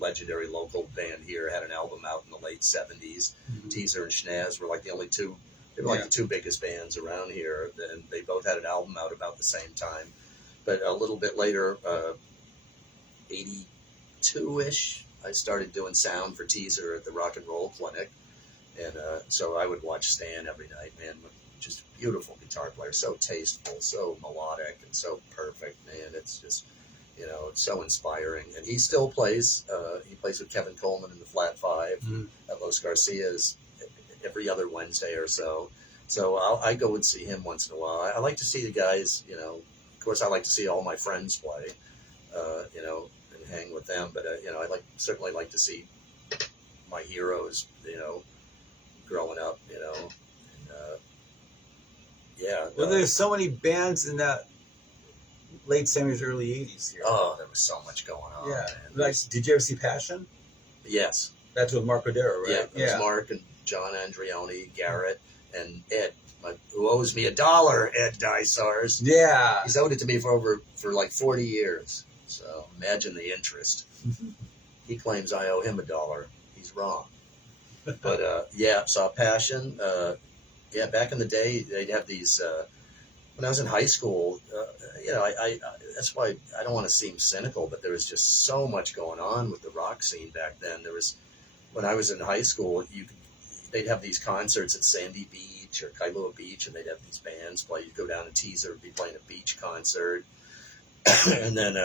legendary local band here, had an album out in the late 70s. Mm-hmm. Teaser and Schnaz were like the only two, they were like the two biggest bands around here, and they both had an album out about the same time. But a little bit later, 82-ish, I started doing sound for Teaser at the Rock and Roll Clinic. And so I would watch Stan every night, man. Just a beautiful guitar player, so tasteful, so melodic, and so perfect, man. It's just, it's so inspiring. And he still plays. He plays with Kevin Coleman in the Flat Five at Los Garcias every other Wednesday or so. So I go and see him once in a while. I like to see the guys, Of course, I like to see all my friends play, and hang with them. But I certainly like to see my heroes, growing up, and, Well, there's so many bands in that late 70s, early 80s here. Oh, there was so much going on. Yeah. Man. Like, did you ever see Passion? Yes. That's with Mark Odero, right? Yeah. It was Mark and John Andreoni, Garrett, and Ed, who owes me $1, Ed Dysars. Yeah. He's owed it to me for like 40 years. So imagine the interest. He claims I owe him $1. He's wrong. But saw Passion. Back in the day, they'd have these. When I was in high school, I that's why I don't want to seem cynical, but there was just so much going on with the rock scene back then. There was, when I was in high school, they'd have these concerts at Sandy Beach or Kailua Beach, and they'd have these bands play. You'd go down to Teaser, be playing a beach concert, and then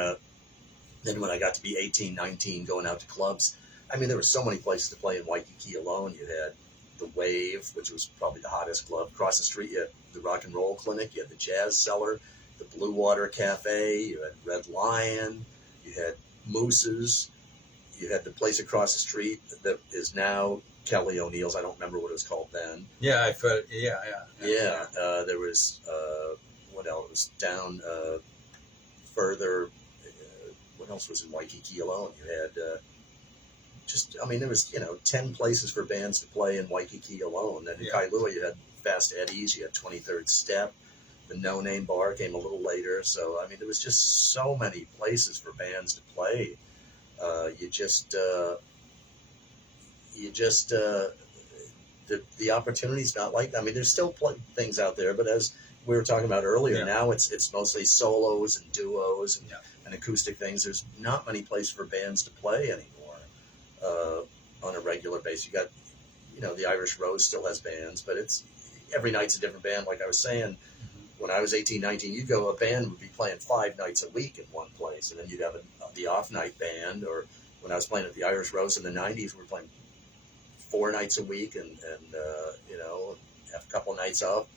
when I got to be 18, 19, going out to clubs. I mean, there were so many places to play in Waikiki alone. You had the Wave, which was probably the hottest club. Across the street, you had the Rock and Roll Clinic. You had the Jazz Cellar, the Blue Water Cafe. You had Red Lion. You had Moose's. You had the place across the street that is now Kelly O'Neill's. I don't remember what it was called then. Yeah, I've heard. Yeah. There was what else? It was down further. What else was in Waikiki alone? You had. There was, 10 places for bands to play in Waikiki alone. Then in Kailua, you had Fast Eddie's, you had 23rd Step, the No Name Bar came a little later. So, there was just so many places for bands to play. The opportunity's not like that. There's still things out there, but as we were talking about earlier, now it's mostly solos and duos and acoustic things. There's not many places for bands to play anymore. On a regular basis. You got, the Irish Rose still has bands, but it's every night's a different band. Like I was saying, when I was 18, 19, a band would be playing 5 nights a week in one place, and then you'd have the off night band. Or when I was playing at the Irish Rose in the 90s, we were playing 4 nights a week, and have a couple of nights off.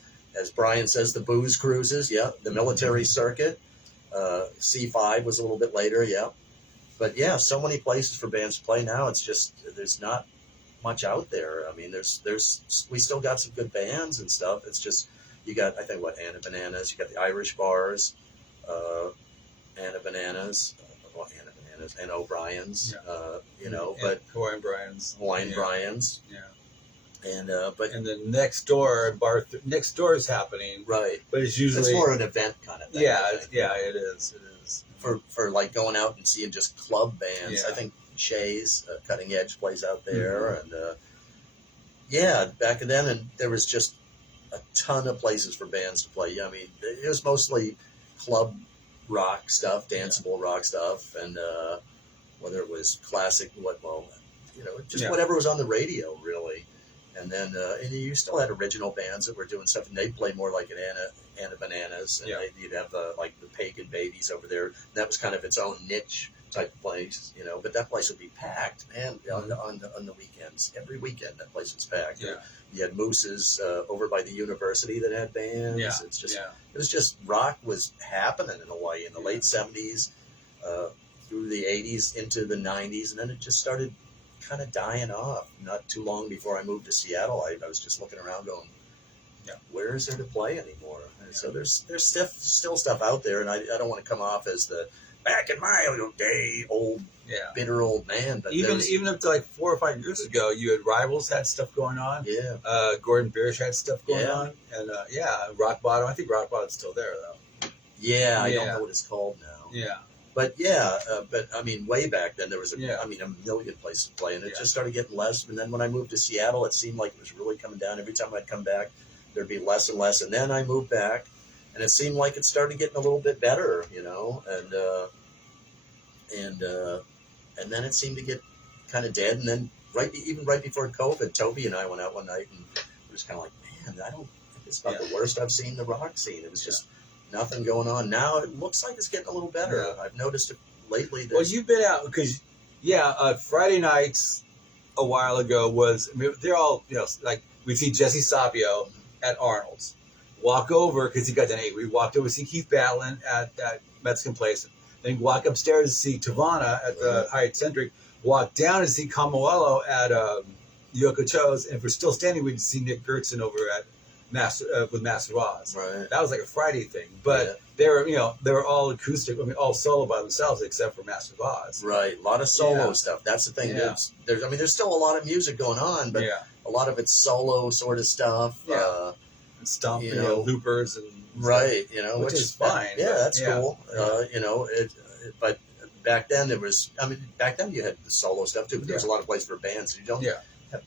As Brian says, the booze cruises, the military circuit. C5 was a little bit later, But so many places for bands to play now. It's just there's not much out there. We still got some good bands and stuff. It's just you got Anna Bananas. You got the Irish Bars, Anna Bananas, and O'Brien's. But Hawaiian Brian's. Hawaiian Brian's. Yeah. And then next door is happening, right? But it's usually it's more an event kind of thing. It is. For like going out and seeing just club bands. I think Shay's Cutting Edge plays out there, and back then, and there was just a ton of places for bands to play. It was mostly club rock stuff, danceable rock stuff, and whether it was classic, whatever was on the radio, really. And then and you still had original bands that were doing stuff, and they played more like an Anna Bananas, and you'd have like the Pagan Babies over there. That was kind of its own niche type of place, you know. But that place would be packed, man, on the weekends. Every weekend, that place was packed. Yeah. You had Moose's over by the university that had bands. Yeah. It's just it was just rock was happening in Hawaii in the late '70s, through the '80s into the '90s, and then it just started kind of dying off. Not too long before I moved to Seattle, I was just looking around going, where is there to play anymore? And so there's still stuff out there, and I don't want to come off as the back in my day old bitter old man, but even up to like 4 or 5 years ago, you had Rivals had stuff going on. Yeah. Gordon Biersch had stuff going on, and Rock Bottom. I think Rock Bottom's still there though. Yeah, I don't know what it's called now. Yeah. But but I mean, way back then there was a million places to play, and it just started getting less. And then when I moved to Seattle, it seemed like it was really coming down. Every time I'd come back, there'd be less and less. And then I moved back, and it seemed like it started getting a little bit better, you know. And then it seemed to get kind of dead. And then right before COVID, Toby and I went out one night, and it was kind of like, man, I don't think it's about the worst I've seen the rock scene. It was just nothing going on. Now it looks like it's getting a little better. Yeah. I've noticed it lately. Well, you've been out because, Friday nights a while ago was, they're all, like we see Jesse Sapio at Arnold's. Walk over, because he got done 8. We walked over to see Keith Batlin at that Mexican place. Then walk upstairs to see Tavana at the Hyatt Centric. Walk down to see Kamoelo at Yoko Cho's. And if we're still standing, we'd see Nick Gertzen over at with Master Roz. Right. That was like a Friday thing, but they were all acoustic. I mean, all solo by themselves except for Master Roz. Right, a lot of solo stuff. That's the thing. Yeah. There's still a lot of music going on, but a lot of it's solo sort of stuff. Yeah. And stomp, loopers and right, which is fine. Yeah, that's cool. But back then back then you had the solo stuff too. But there's a lot of places for bands. You don't.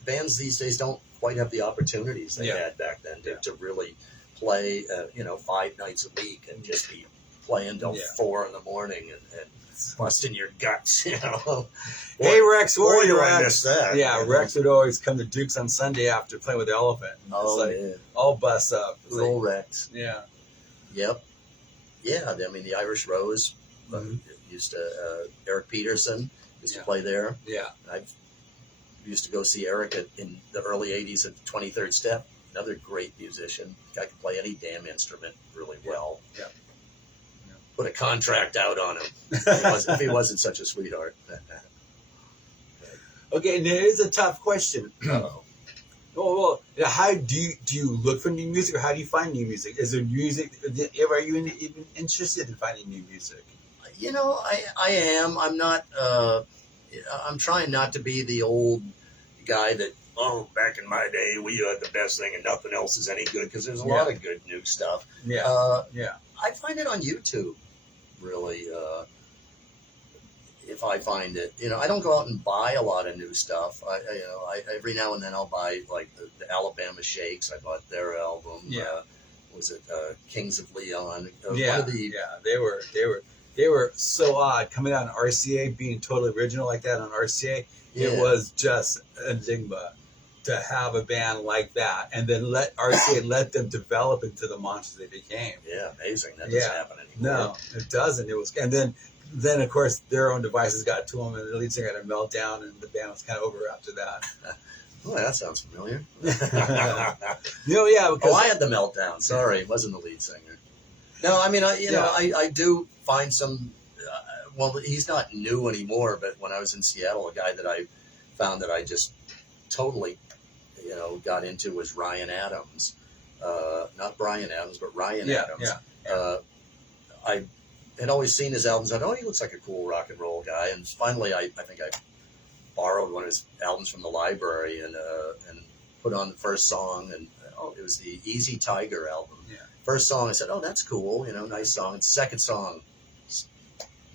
Bands these days don't quite have the opportunities they had back then to really play, 5 nights a week and just be playing till 4 in the morning and busting your guts, Hey Rex, where are you I at? miss that. Yeah, Rex would always come to Duke's on Sunday after playing with the Elephant. All bust up. Little Rex. Yeah. Yep. Yeah, I mean the Irish Rose used to Eric Peterson used to play there. Yeah. I used to go see Eric in the early '80s at 23rd Step. Another great musician. Guy could play any damn instrument really well. Yeah. Put a contract out on him if he wasn't such a sweetheart. Okay, and it is a tough question. Well, how do you look for new music, or how do you find new music? Is there music? Are you even interested in finding new music? I am. I'm not. I'm trying not to be the old guy that, back in my day, we had the best thing and nothing else is any good, because there's a lot of good new stuff. I find it on YouTube, really, if I find it. I don't go out and buy a lot of new stuff. I every now and then I'll buy, like, the Alabama Shakes. I bought their album. Was it Kings of Leon? They were so odd coming out on RCA, being totally original like that on RCA. It was just an enigma to have a band like that, and then let RCA let them develop into the monsters they became. Yeah, amazing. That doesn't happen anymore. No, it doesn't. It was, and then of course their own devices got to them, and the lead singer had a meltdown, and the band was kind of over after that. Oh, that sounds familiar. Because I had the meltdown. Sorry, it wasn't the lead singer. No, I mean, I do find some. Well, he's not new anymore, but when I was in Seattle, a guy that I found that I just totally, got into was Ryan Adams. Not Brian Adams, but Ryan Adams. I had always seen his albums. I thought, he looks like a cool rock and roll guy. And finally, I think I borrowed one of his albums from the library and put on the first song. And it was the Easy Tiger album. Yeah. First song, I said, that's cool. Nice song. And second song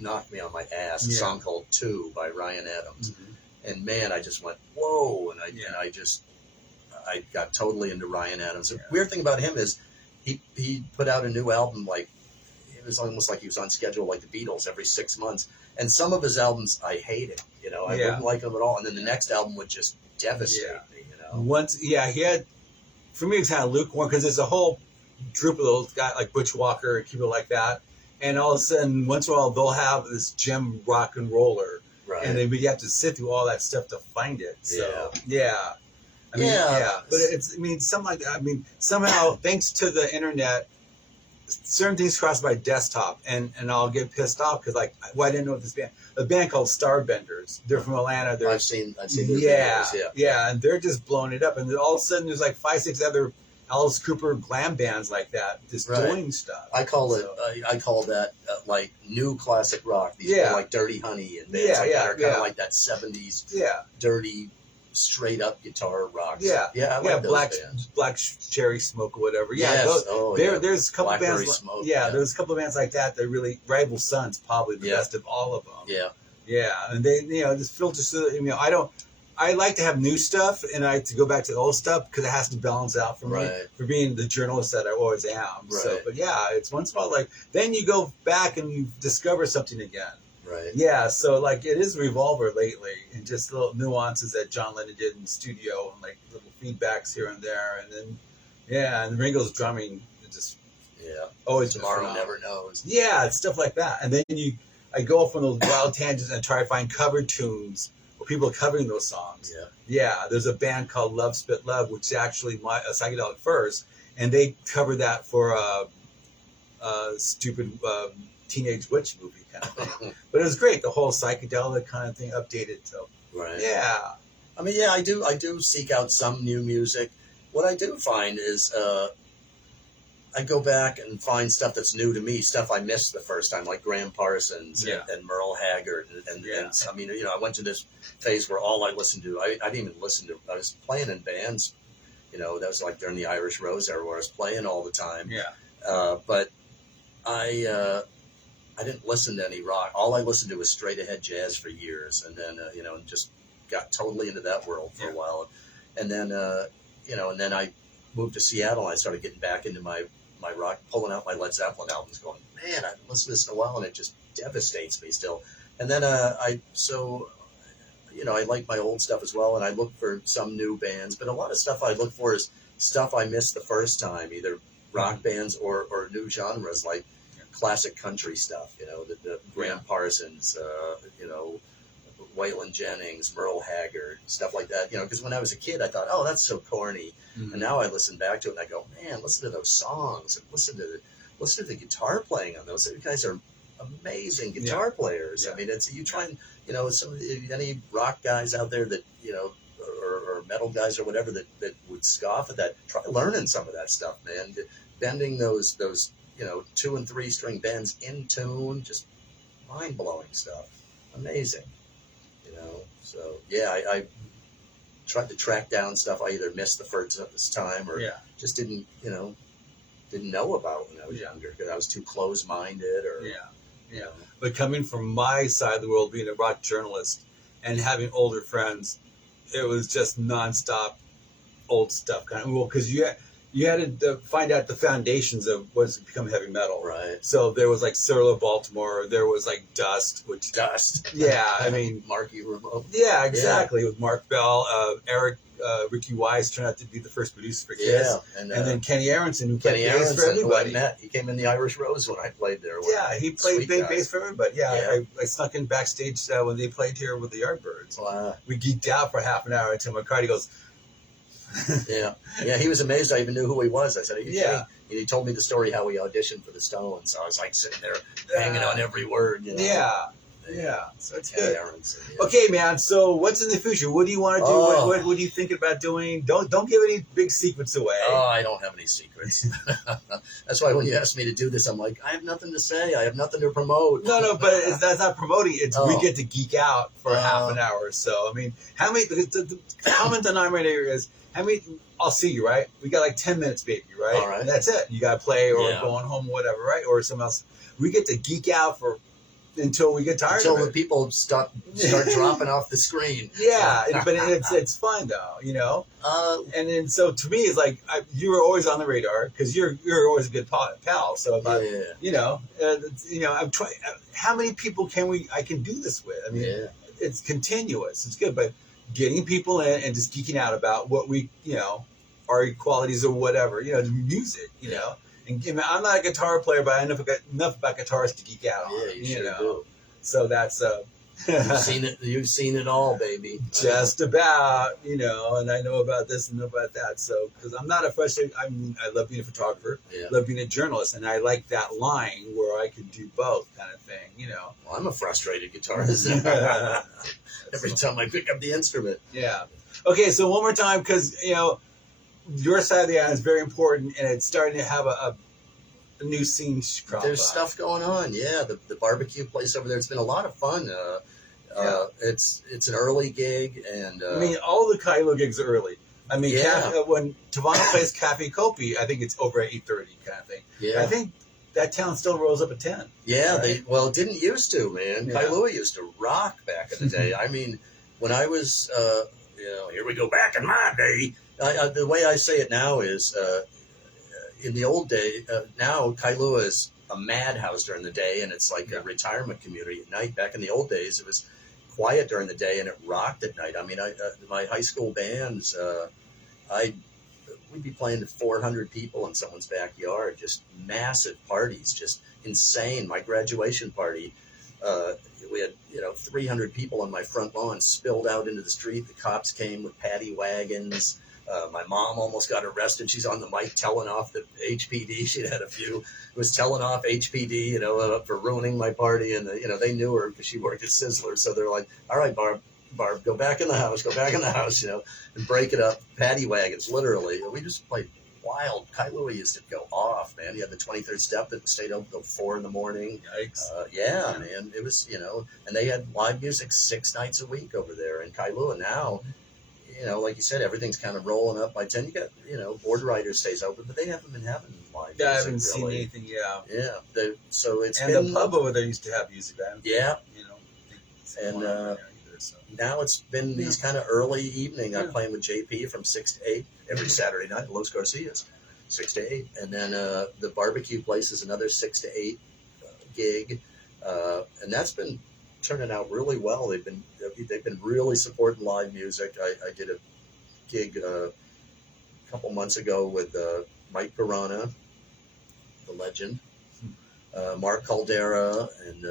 knocked me on my ass. A song called 2 by Ryan Adams. Mm-hmm. And man, I just went, whoa. And I got totally into Ryan Adams. The weird thing about him is he put out a new album, like, it was almost like he was on schedule like the Beatles every 6 months. And some of his albums I hated, I wouldn't like them at all. And then the next album would just devastate me, Once, he had, for me, it's kind of lukewarm because there's a whole group of those guys like Butch Walker and people like that. And all of a sudden, once in a while, they'll have this gem rock and roller. Right. And then we have to sit through all that stuff to find it. So, yeah. I mean, but something like that. I mean, somehow, thanks to the internet, certain things cross my desktop, and I'll get pissed off because, like, I didn't know this band. A band called Starbenders. They're from Atlanta. I've seen their videos, and they're just blowing it up. And then all of a sudden, there's like 5-6 other Alice Cooper glam bands like that just doing stuff. I call that like new classic rock. These people like Dirty Honey and bands like that are kind of like that 70s dirty, straight up guitar rock. I like those bands. Black Cherry Smoke or whatever. There's a couple Blackberry bands. Smoke, There's a couple of bands like that. That really Rival Sons probably the best of all of them. And they just filter. So I like to have new stuff, and I like to go back to the old stuff because it has to balance out for me for being the journalist that I always am. Right. So, but it's once in a while, like, then you go back and you discover something again. Right. Yeah, so like it is Revolver lately, and just little nuances that John Lennon did in the studio, and like little feedbacks here and there, and then and Ringo's drumming just always Tomorrow Never Knows. Yeah, it's stuff like that, and then I go off on those wild tangents and try to find cover tunes. People are covering those songs. There's a band called Love Spit Love, which is actually a psychedelic first, and they covered that for a stupid teenage witch movie kind of thing. But it was great, the whole psychedelic kind of thing updated. So I mean, I do seek out some new music. What I do find is I go back and find stuff that's new to me, stuff I missed the first time, like Graham Parsons and Merle Haggard. And I mean, I went to this phase where all I listened to, I didn't even listen to, I was playing in bands, that was like during the Irish Rose era where I was playing all the time. But I didn't listen to any rock. All I listened to was straight ahead jazz for years. And then, and just got totally into that world for a while. And then, and then I moved to Seattle and I started getting back into my rock, pulling out my Led Zeppelin albums, going, man, I haven't listened to this in a while, and it just devastates me still. And then I like my old stuff as well, and I look for some new bands, but a lot of stuff I look for is stuff I missed the first time, either rock bands or new genres like classic country stuff, the Graham Parsons, Waylon Jennings, Merle Haggard, stuff like that, because when I was a kid, I thought, oh, that's so corny. Mm-hmm. And now I listen back to it and I go, man, listen to those songs and listen to the guitar playing on those. Those guys are amazing guitar players. I mean, you try and, any rock guys out there that, or metal guys or whatever that would scoff at that, try learning some of that stuff, man. Bending those 2 and 3 string bends in tune, just mind blowing stuff. Amazing. So I tried to track down stuff I either missed the first time or just didn't know about when I was younger because I was too close-minded or But coming from my side of the world, being a rock journalist and having older friends, it was just nonstop old stuff kind of. Well, because you had to find out the foundations of what's become heavy metal. Right. So there was like Cyril of Baltimore. There was like Dust. Yeah, I mean. Marky Ramone. Yeah, exactly. With Mark Bell, Eric, Ricky Wise turned out to be the first producer for Kiss. Yeah. And then Kenny Aronson, who played bass for everybody. He came in the Irish Rose when I played there. Yeah, he played bass for everybody. Yeah. I snuck in backstage when they played here with the Yardbirds. Wow. We geeked out for half an hour until McCarty goes, he was amazed I even knew who he was. I said, he told me the story how he auditioned for the Stones. So I was like sitting there hanging on every word. So it's good. Okay, man. So what's in the future? What do you want to do? What are you thinking about doing? Don't give any big secrets away. Oh, I don't have any secrets. That's why when you asked me to do this, I'm like, I have nothing to say. I have nothing to promote. No, but that's not promoting. We get to geek out for half an hour. So I mean, how many? The common denominator is how many. I'll see you, right? We got like 10 minutes, baby, right? All right. And that's it. You got to play or going home or whatever, right? Or something else. We get to geek out until we get tired of it. Until the people start dropping off the screen. Yeah, but it's fun though, And then so to me, it's like you were always on the radar because you're always a good pal. So I'm trying. How many people I can do this with? I mean, it's continuous. It's good, but getting people in and just geeking out about what we, our qualities or whatever, the music, And I'm not a guitar player, but I know enough about guitars to geek out on. Yeah, you sure do. So that's You've seen it all, baby. just about, and I know about this and know about that. So because I'm not a frustrated, I love being a photographer, love being a journalist, and I like that line where I can do both, kind of thing. Well, I'm a frustrated guitarist. Every time I pick up the instrument. Yeah. Okay, so one more time, because your side of the island is very important, and it's starting to have a new scene crop There's up. stuff going on. Yeah, the barbecue place over there. It's been a lot of fun. It's an early gig, and all the Kailua gigs are early. Yeah. When Tavana plays Cafe Kopi, I think it's over at 8:30 kind of thing. Yeah. I think that town still rolls up at 10. Yeah, right? it didn't used to, man. Yeah. Kailua used to rock back in the day. I mean, when I was, here we go back in my day. The way I say it now is, in the old day, now Kailua is a madhouse during the day, and it's like a retirement community at night. Back in the old days, it was quiet during the day, and it rocked at night. I mean, my high school bands, we'd be playing to 400 people in someone's backyard, just massive parties, just insane. My graduation party, we had 300 people on my front lawn spilled out into the street. The cops came with paddy wagons. My mom almost got arrested. She's on the mic telling off the HPD. She'd had a few. Was telling off HPD, for ruining my party, and they knew her because she worked at Sizzler. So they're like, "All right, Barb, go back in the house, and break it up." Paddy wagons, literally. We just played wild. Kailua used to go off, man. You had the 23rd step that stayed open till 4 in the morning. Yikes. Man. It was, and they had live music 6 nights a week over there in Kailua. Now, like you said, everything's kind of rolling up by 10. You got, Board Riders stays open, but they haven't been having live music. Yeah, I haven't really seen anything. Yeah. Yeah. So it's And been, the pub over there used to have music. I don't Yeah. think, And, so. now it's been these kind of early evening. I'm Yeah. playing with JP from 6 to 8 every Saturday night at Los Garcias, 6 to 8. And then the barbecue place is another 6 to 8 gig. And that's been turning out really well. They've been really supporting live music. I did a gig a couple months ago with Mike Piranha, the legend, Mark Caldera, and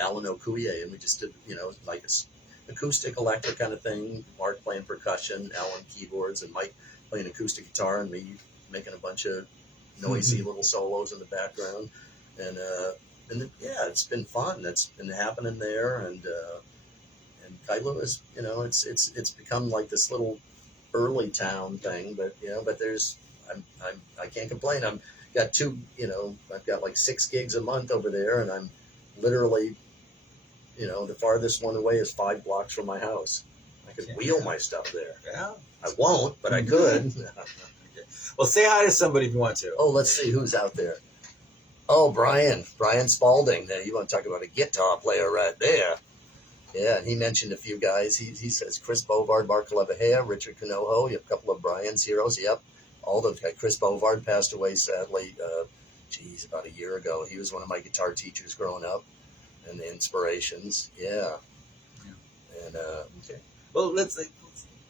Alan Okuye, and we just did like a acoustic electric kind of thing. Mark playing percussion, Alan keyboards, and Mike playing acoustic guitar, and me making a bunch of noisy little solos in the background. And it's been fun. That's been happening there, and Kailua is, it's become like this little early town thing. But there's, I can't complain. I've got like 6 gigs a month over there, and I'm literally, the farthest one away is 5 blocks from my house. I could wheel my stuff there. Yeah. I won't, but I could. Well, say hi to somebody if you want to. Oh, let's see who's out there. Oh, Brian Spalding. Now, you want to talk about a guitar player right there. Yeah, and he mentioned a few guys. He says Chris Bovard, Mark Levahea, Richard Canojo. You have a couple of Brian's heroes. Yep. All those guys. Chris Bovard passed away, sadly, about a year ago. He was one of my guitar teachers growing up and the inspirations. Yeah. And, Okay. Well,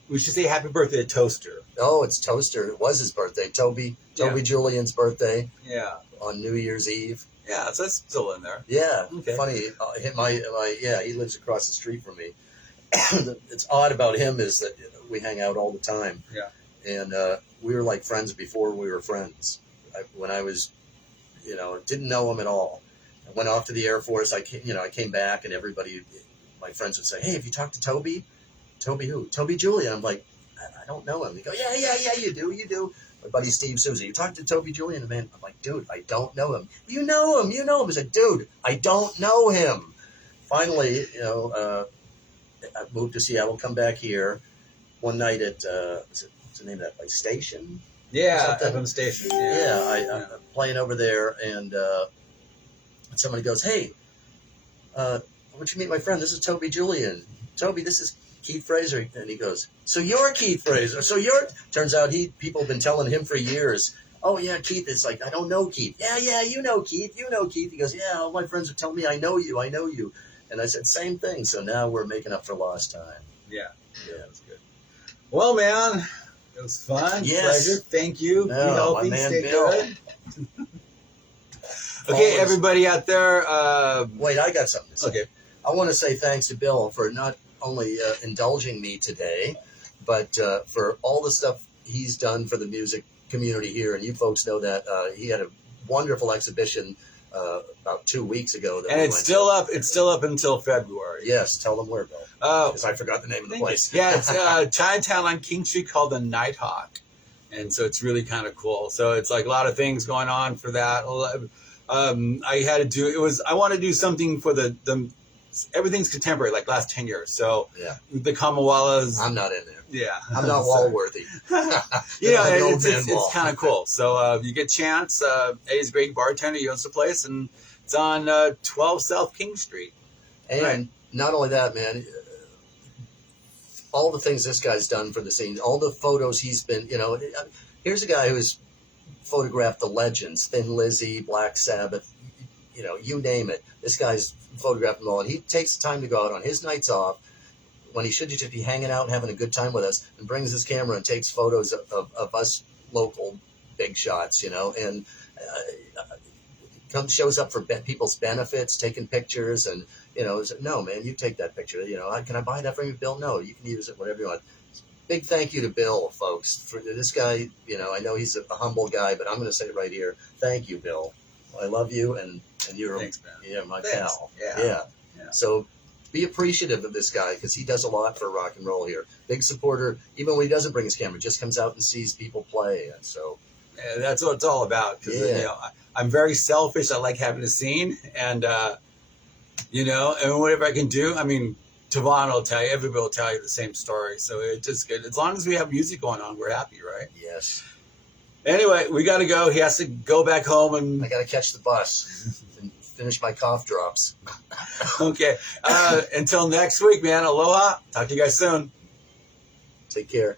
we should say happy birthday to Toaster. Oh, it's Toaster. It was his birthday. Toby Julian's birthday. Yeah. On New Year's Eve. Yeah, so that's still in there. Yeah, Okay. Funny. He lives across the street from me. It's odd about him is that we hang out all the time. Yeah. And we were like friends before we were friends. When I was, didn't know him at all. I went off to the Air Force. I came back, and everybody, my friends would say, "Hey, have you talked to Toby?" Toby who? Toby Julian. I'm like, I don't know him. They go, yeah, you do. My buddy Steve Susie, you talked to Toby Julian, man. I'm like, dude, I don't know him. You know him. I said, dude, I don't know him. Finally, I moved to Seattle, come back here one night at, what's the name of that place? Station? Yeah, FM Station. Yeah, I'm playing over there, and somebody goes, hey, why don't you meet my friend? This is Toby Julian. Toby, this is Keith Fraser. And he goes, so you're Keith Fraser. Turns out people have been telling him for years, oh yeah, Keith. It's like, I don't know Keith. Yeah, you know Keith. He goes, yeah, all my friends are telling me I know you. And I said, same thing. So now we're making up for lost time. Yeah. Yeah. That's good. Well, man, it was fun. Yes. Pleasure. Thank you. No, Be healthy. my man Stay Bill. good. Okay, Always- everybody out there. Wait, I got something to say. Okay. I want to say thanks to Bill for not only indulging me today, but for all the stuff he's done for the music community here. And you folks know that he had a wonderful exhibition about 2 weeks ago. That And we it's went still to. up. It's still up until February. Yes, tell them where, Bill. Because I forgot the name of the place. Yeah, it's Chinatown on King Street called the Nighthawk, and so it's really kind of cool. So it's like a lot of things going on for that. I had to do it was I want to do something for the everything's contemporary, like last 10 years. So Yeah. the Kamawalas. I'm not in there. Yeah, I'm not Sorry. Walworthy. You know, I'm no it's Van Wall. kind of cool. So you get Chance. A's a great bartender. He owns the place, and it's on 12 South King Street. And Right. not only that, man, all the things this guy's done for the scene, all the photos he's been, here's a guy who's photographed the legends, Thin Lizzy, Black Sabbath, you name it. This guy's photographed them all, and he takes the time to go out on his nights off when he should just be hanging out and having a good time with us, and brings his camera and takes photos of us local big shots, and shows up for people's benefits, taking pictures, and no, man, you take that picture. Can I buy that from you, Bill? No, you can use it, whatever you want. Big thank you to Bill, folks. For this guy, I know he's a humble guy, but I'm going to say it right here. Thank you, Bill. I love you, and you're Thanks, man. my Thanks. pal. Yeah. Yeah. So be appreciative of this guy because he does a lot for rock and roll here. Big supporter, even when he doesn't bring his camera, just comes out and sees people play, and so. Yeah, that's what it's all about. Because I'm very selfish. I like having a scene, and and whatever I can do. I mean, Tavon will tell you. Everybody will tell you the same story. So it's just good. As long as we have music going on, we're happy, right? Yes. Anyway, we got to go. He has to go back home and. I got to catch the bus and finish my cough drops. Okay. Until next week, man. Aloha. Talk to you guys soon. Take care.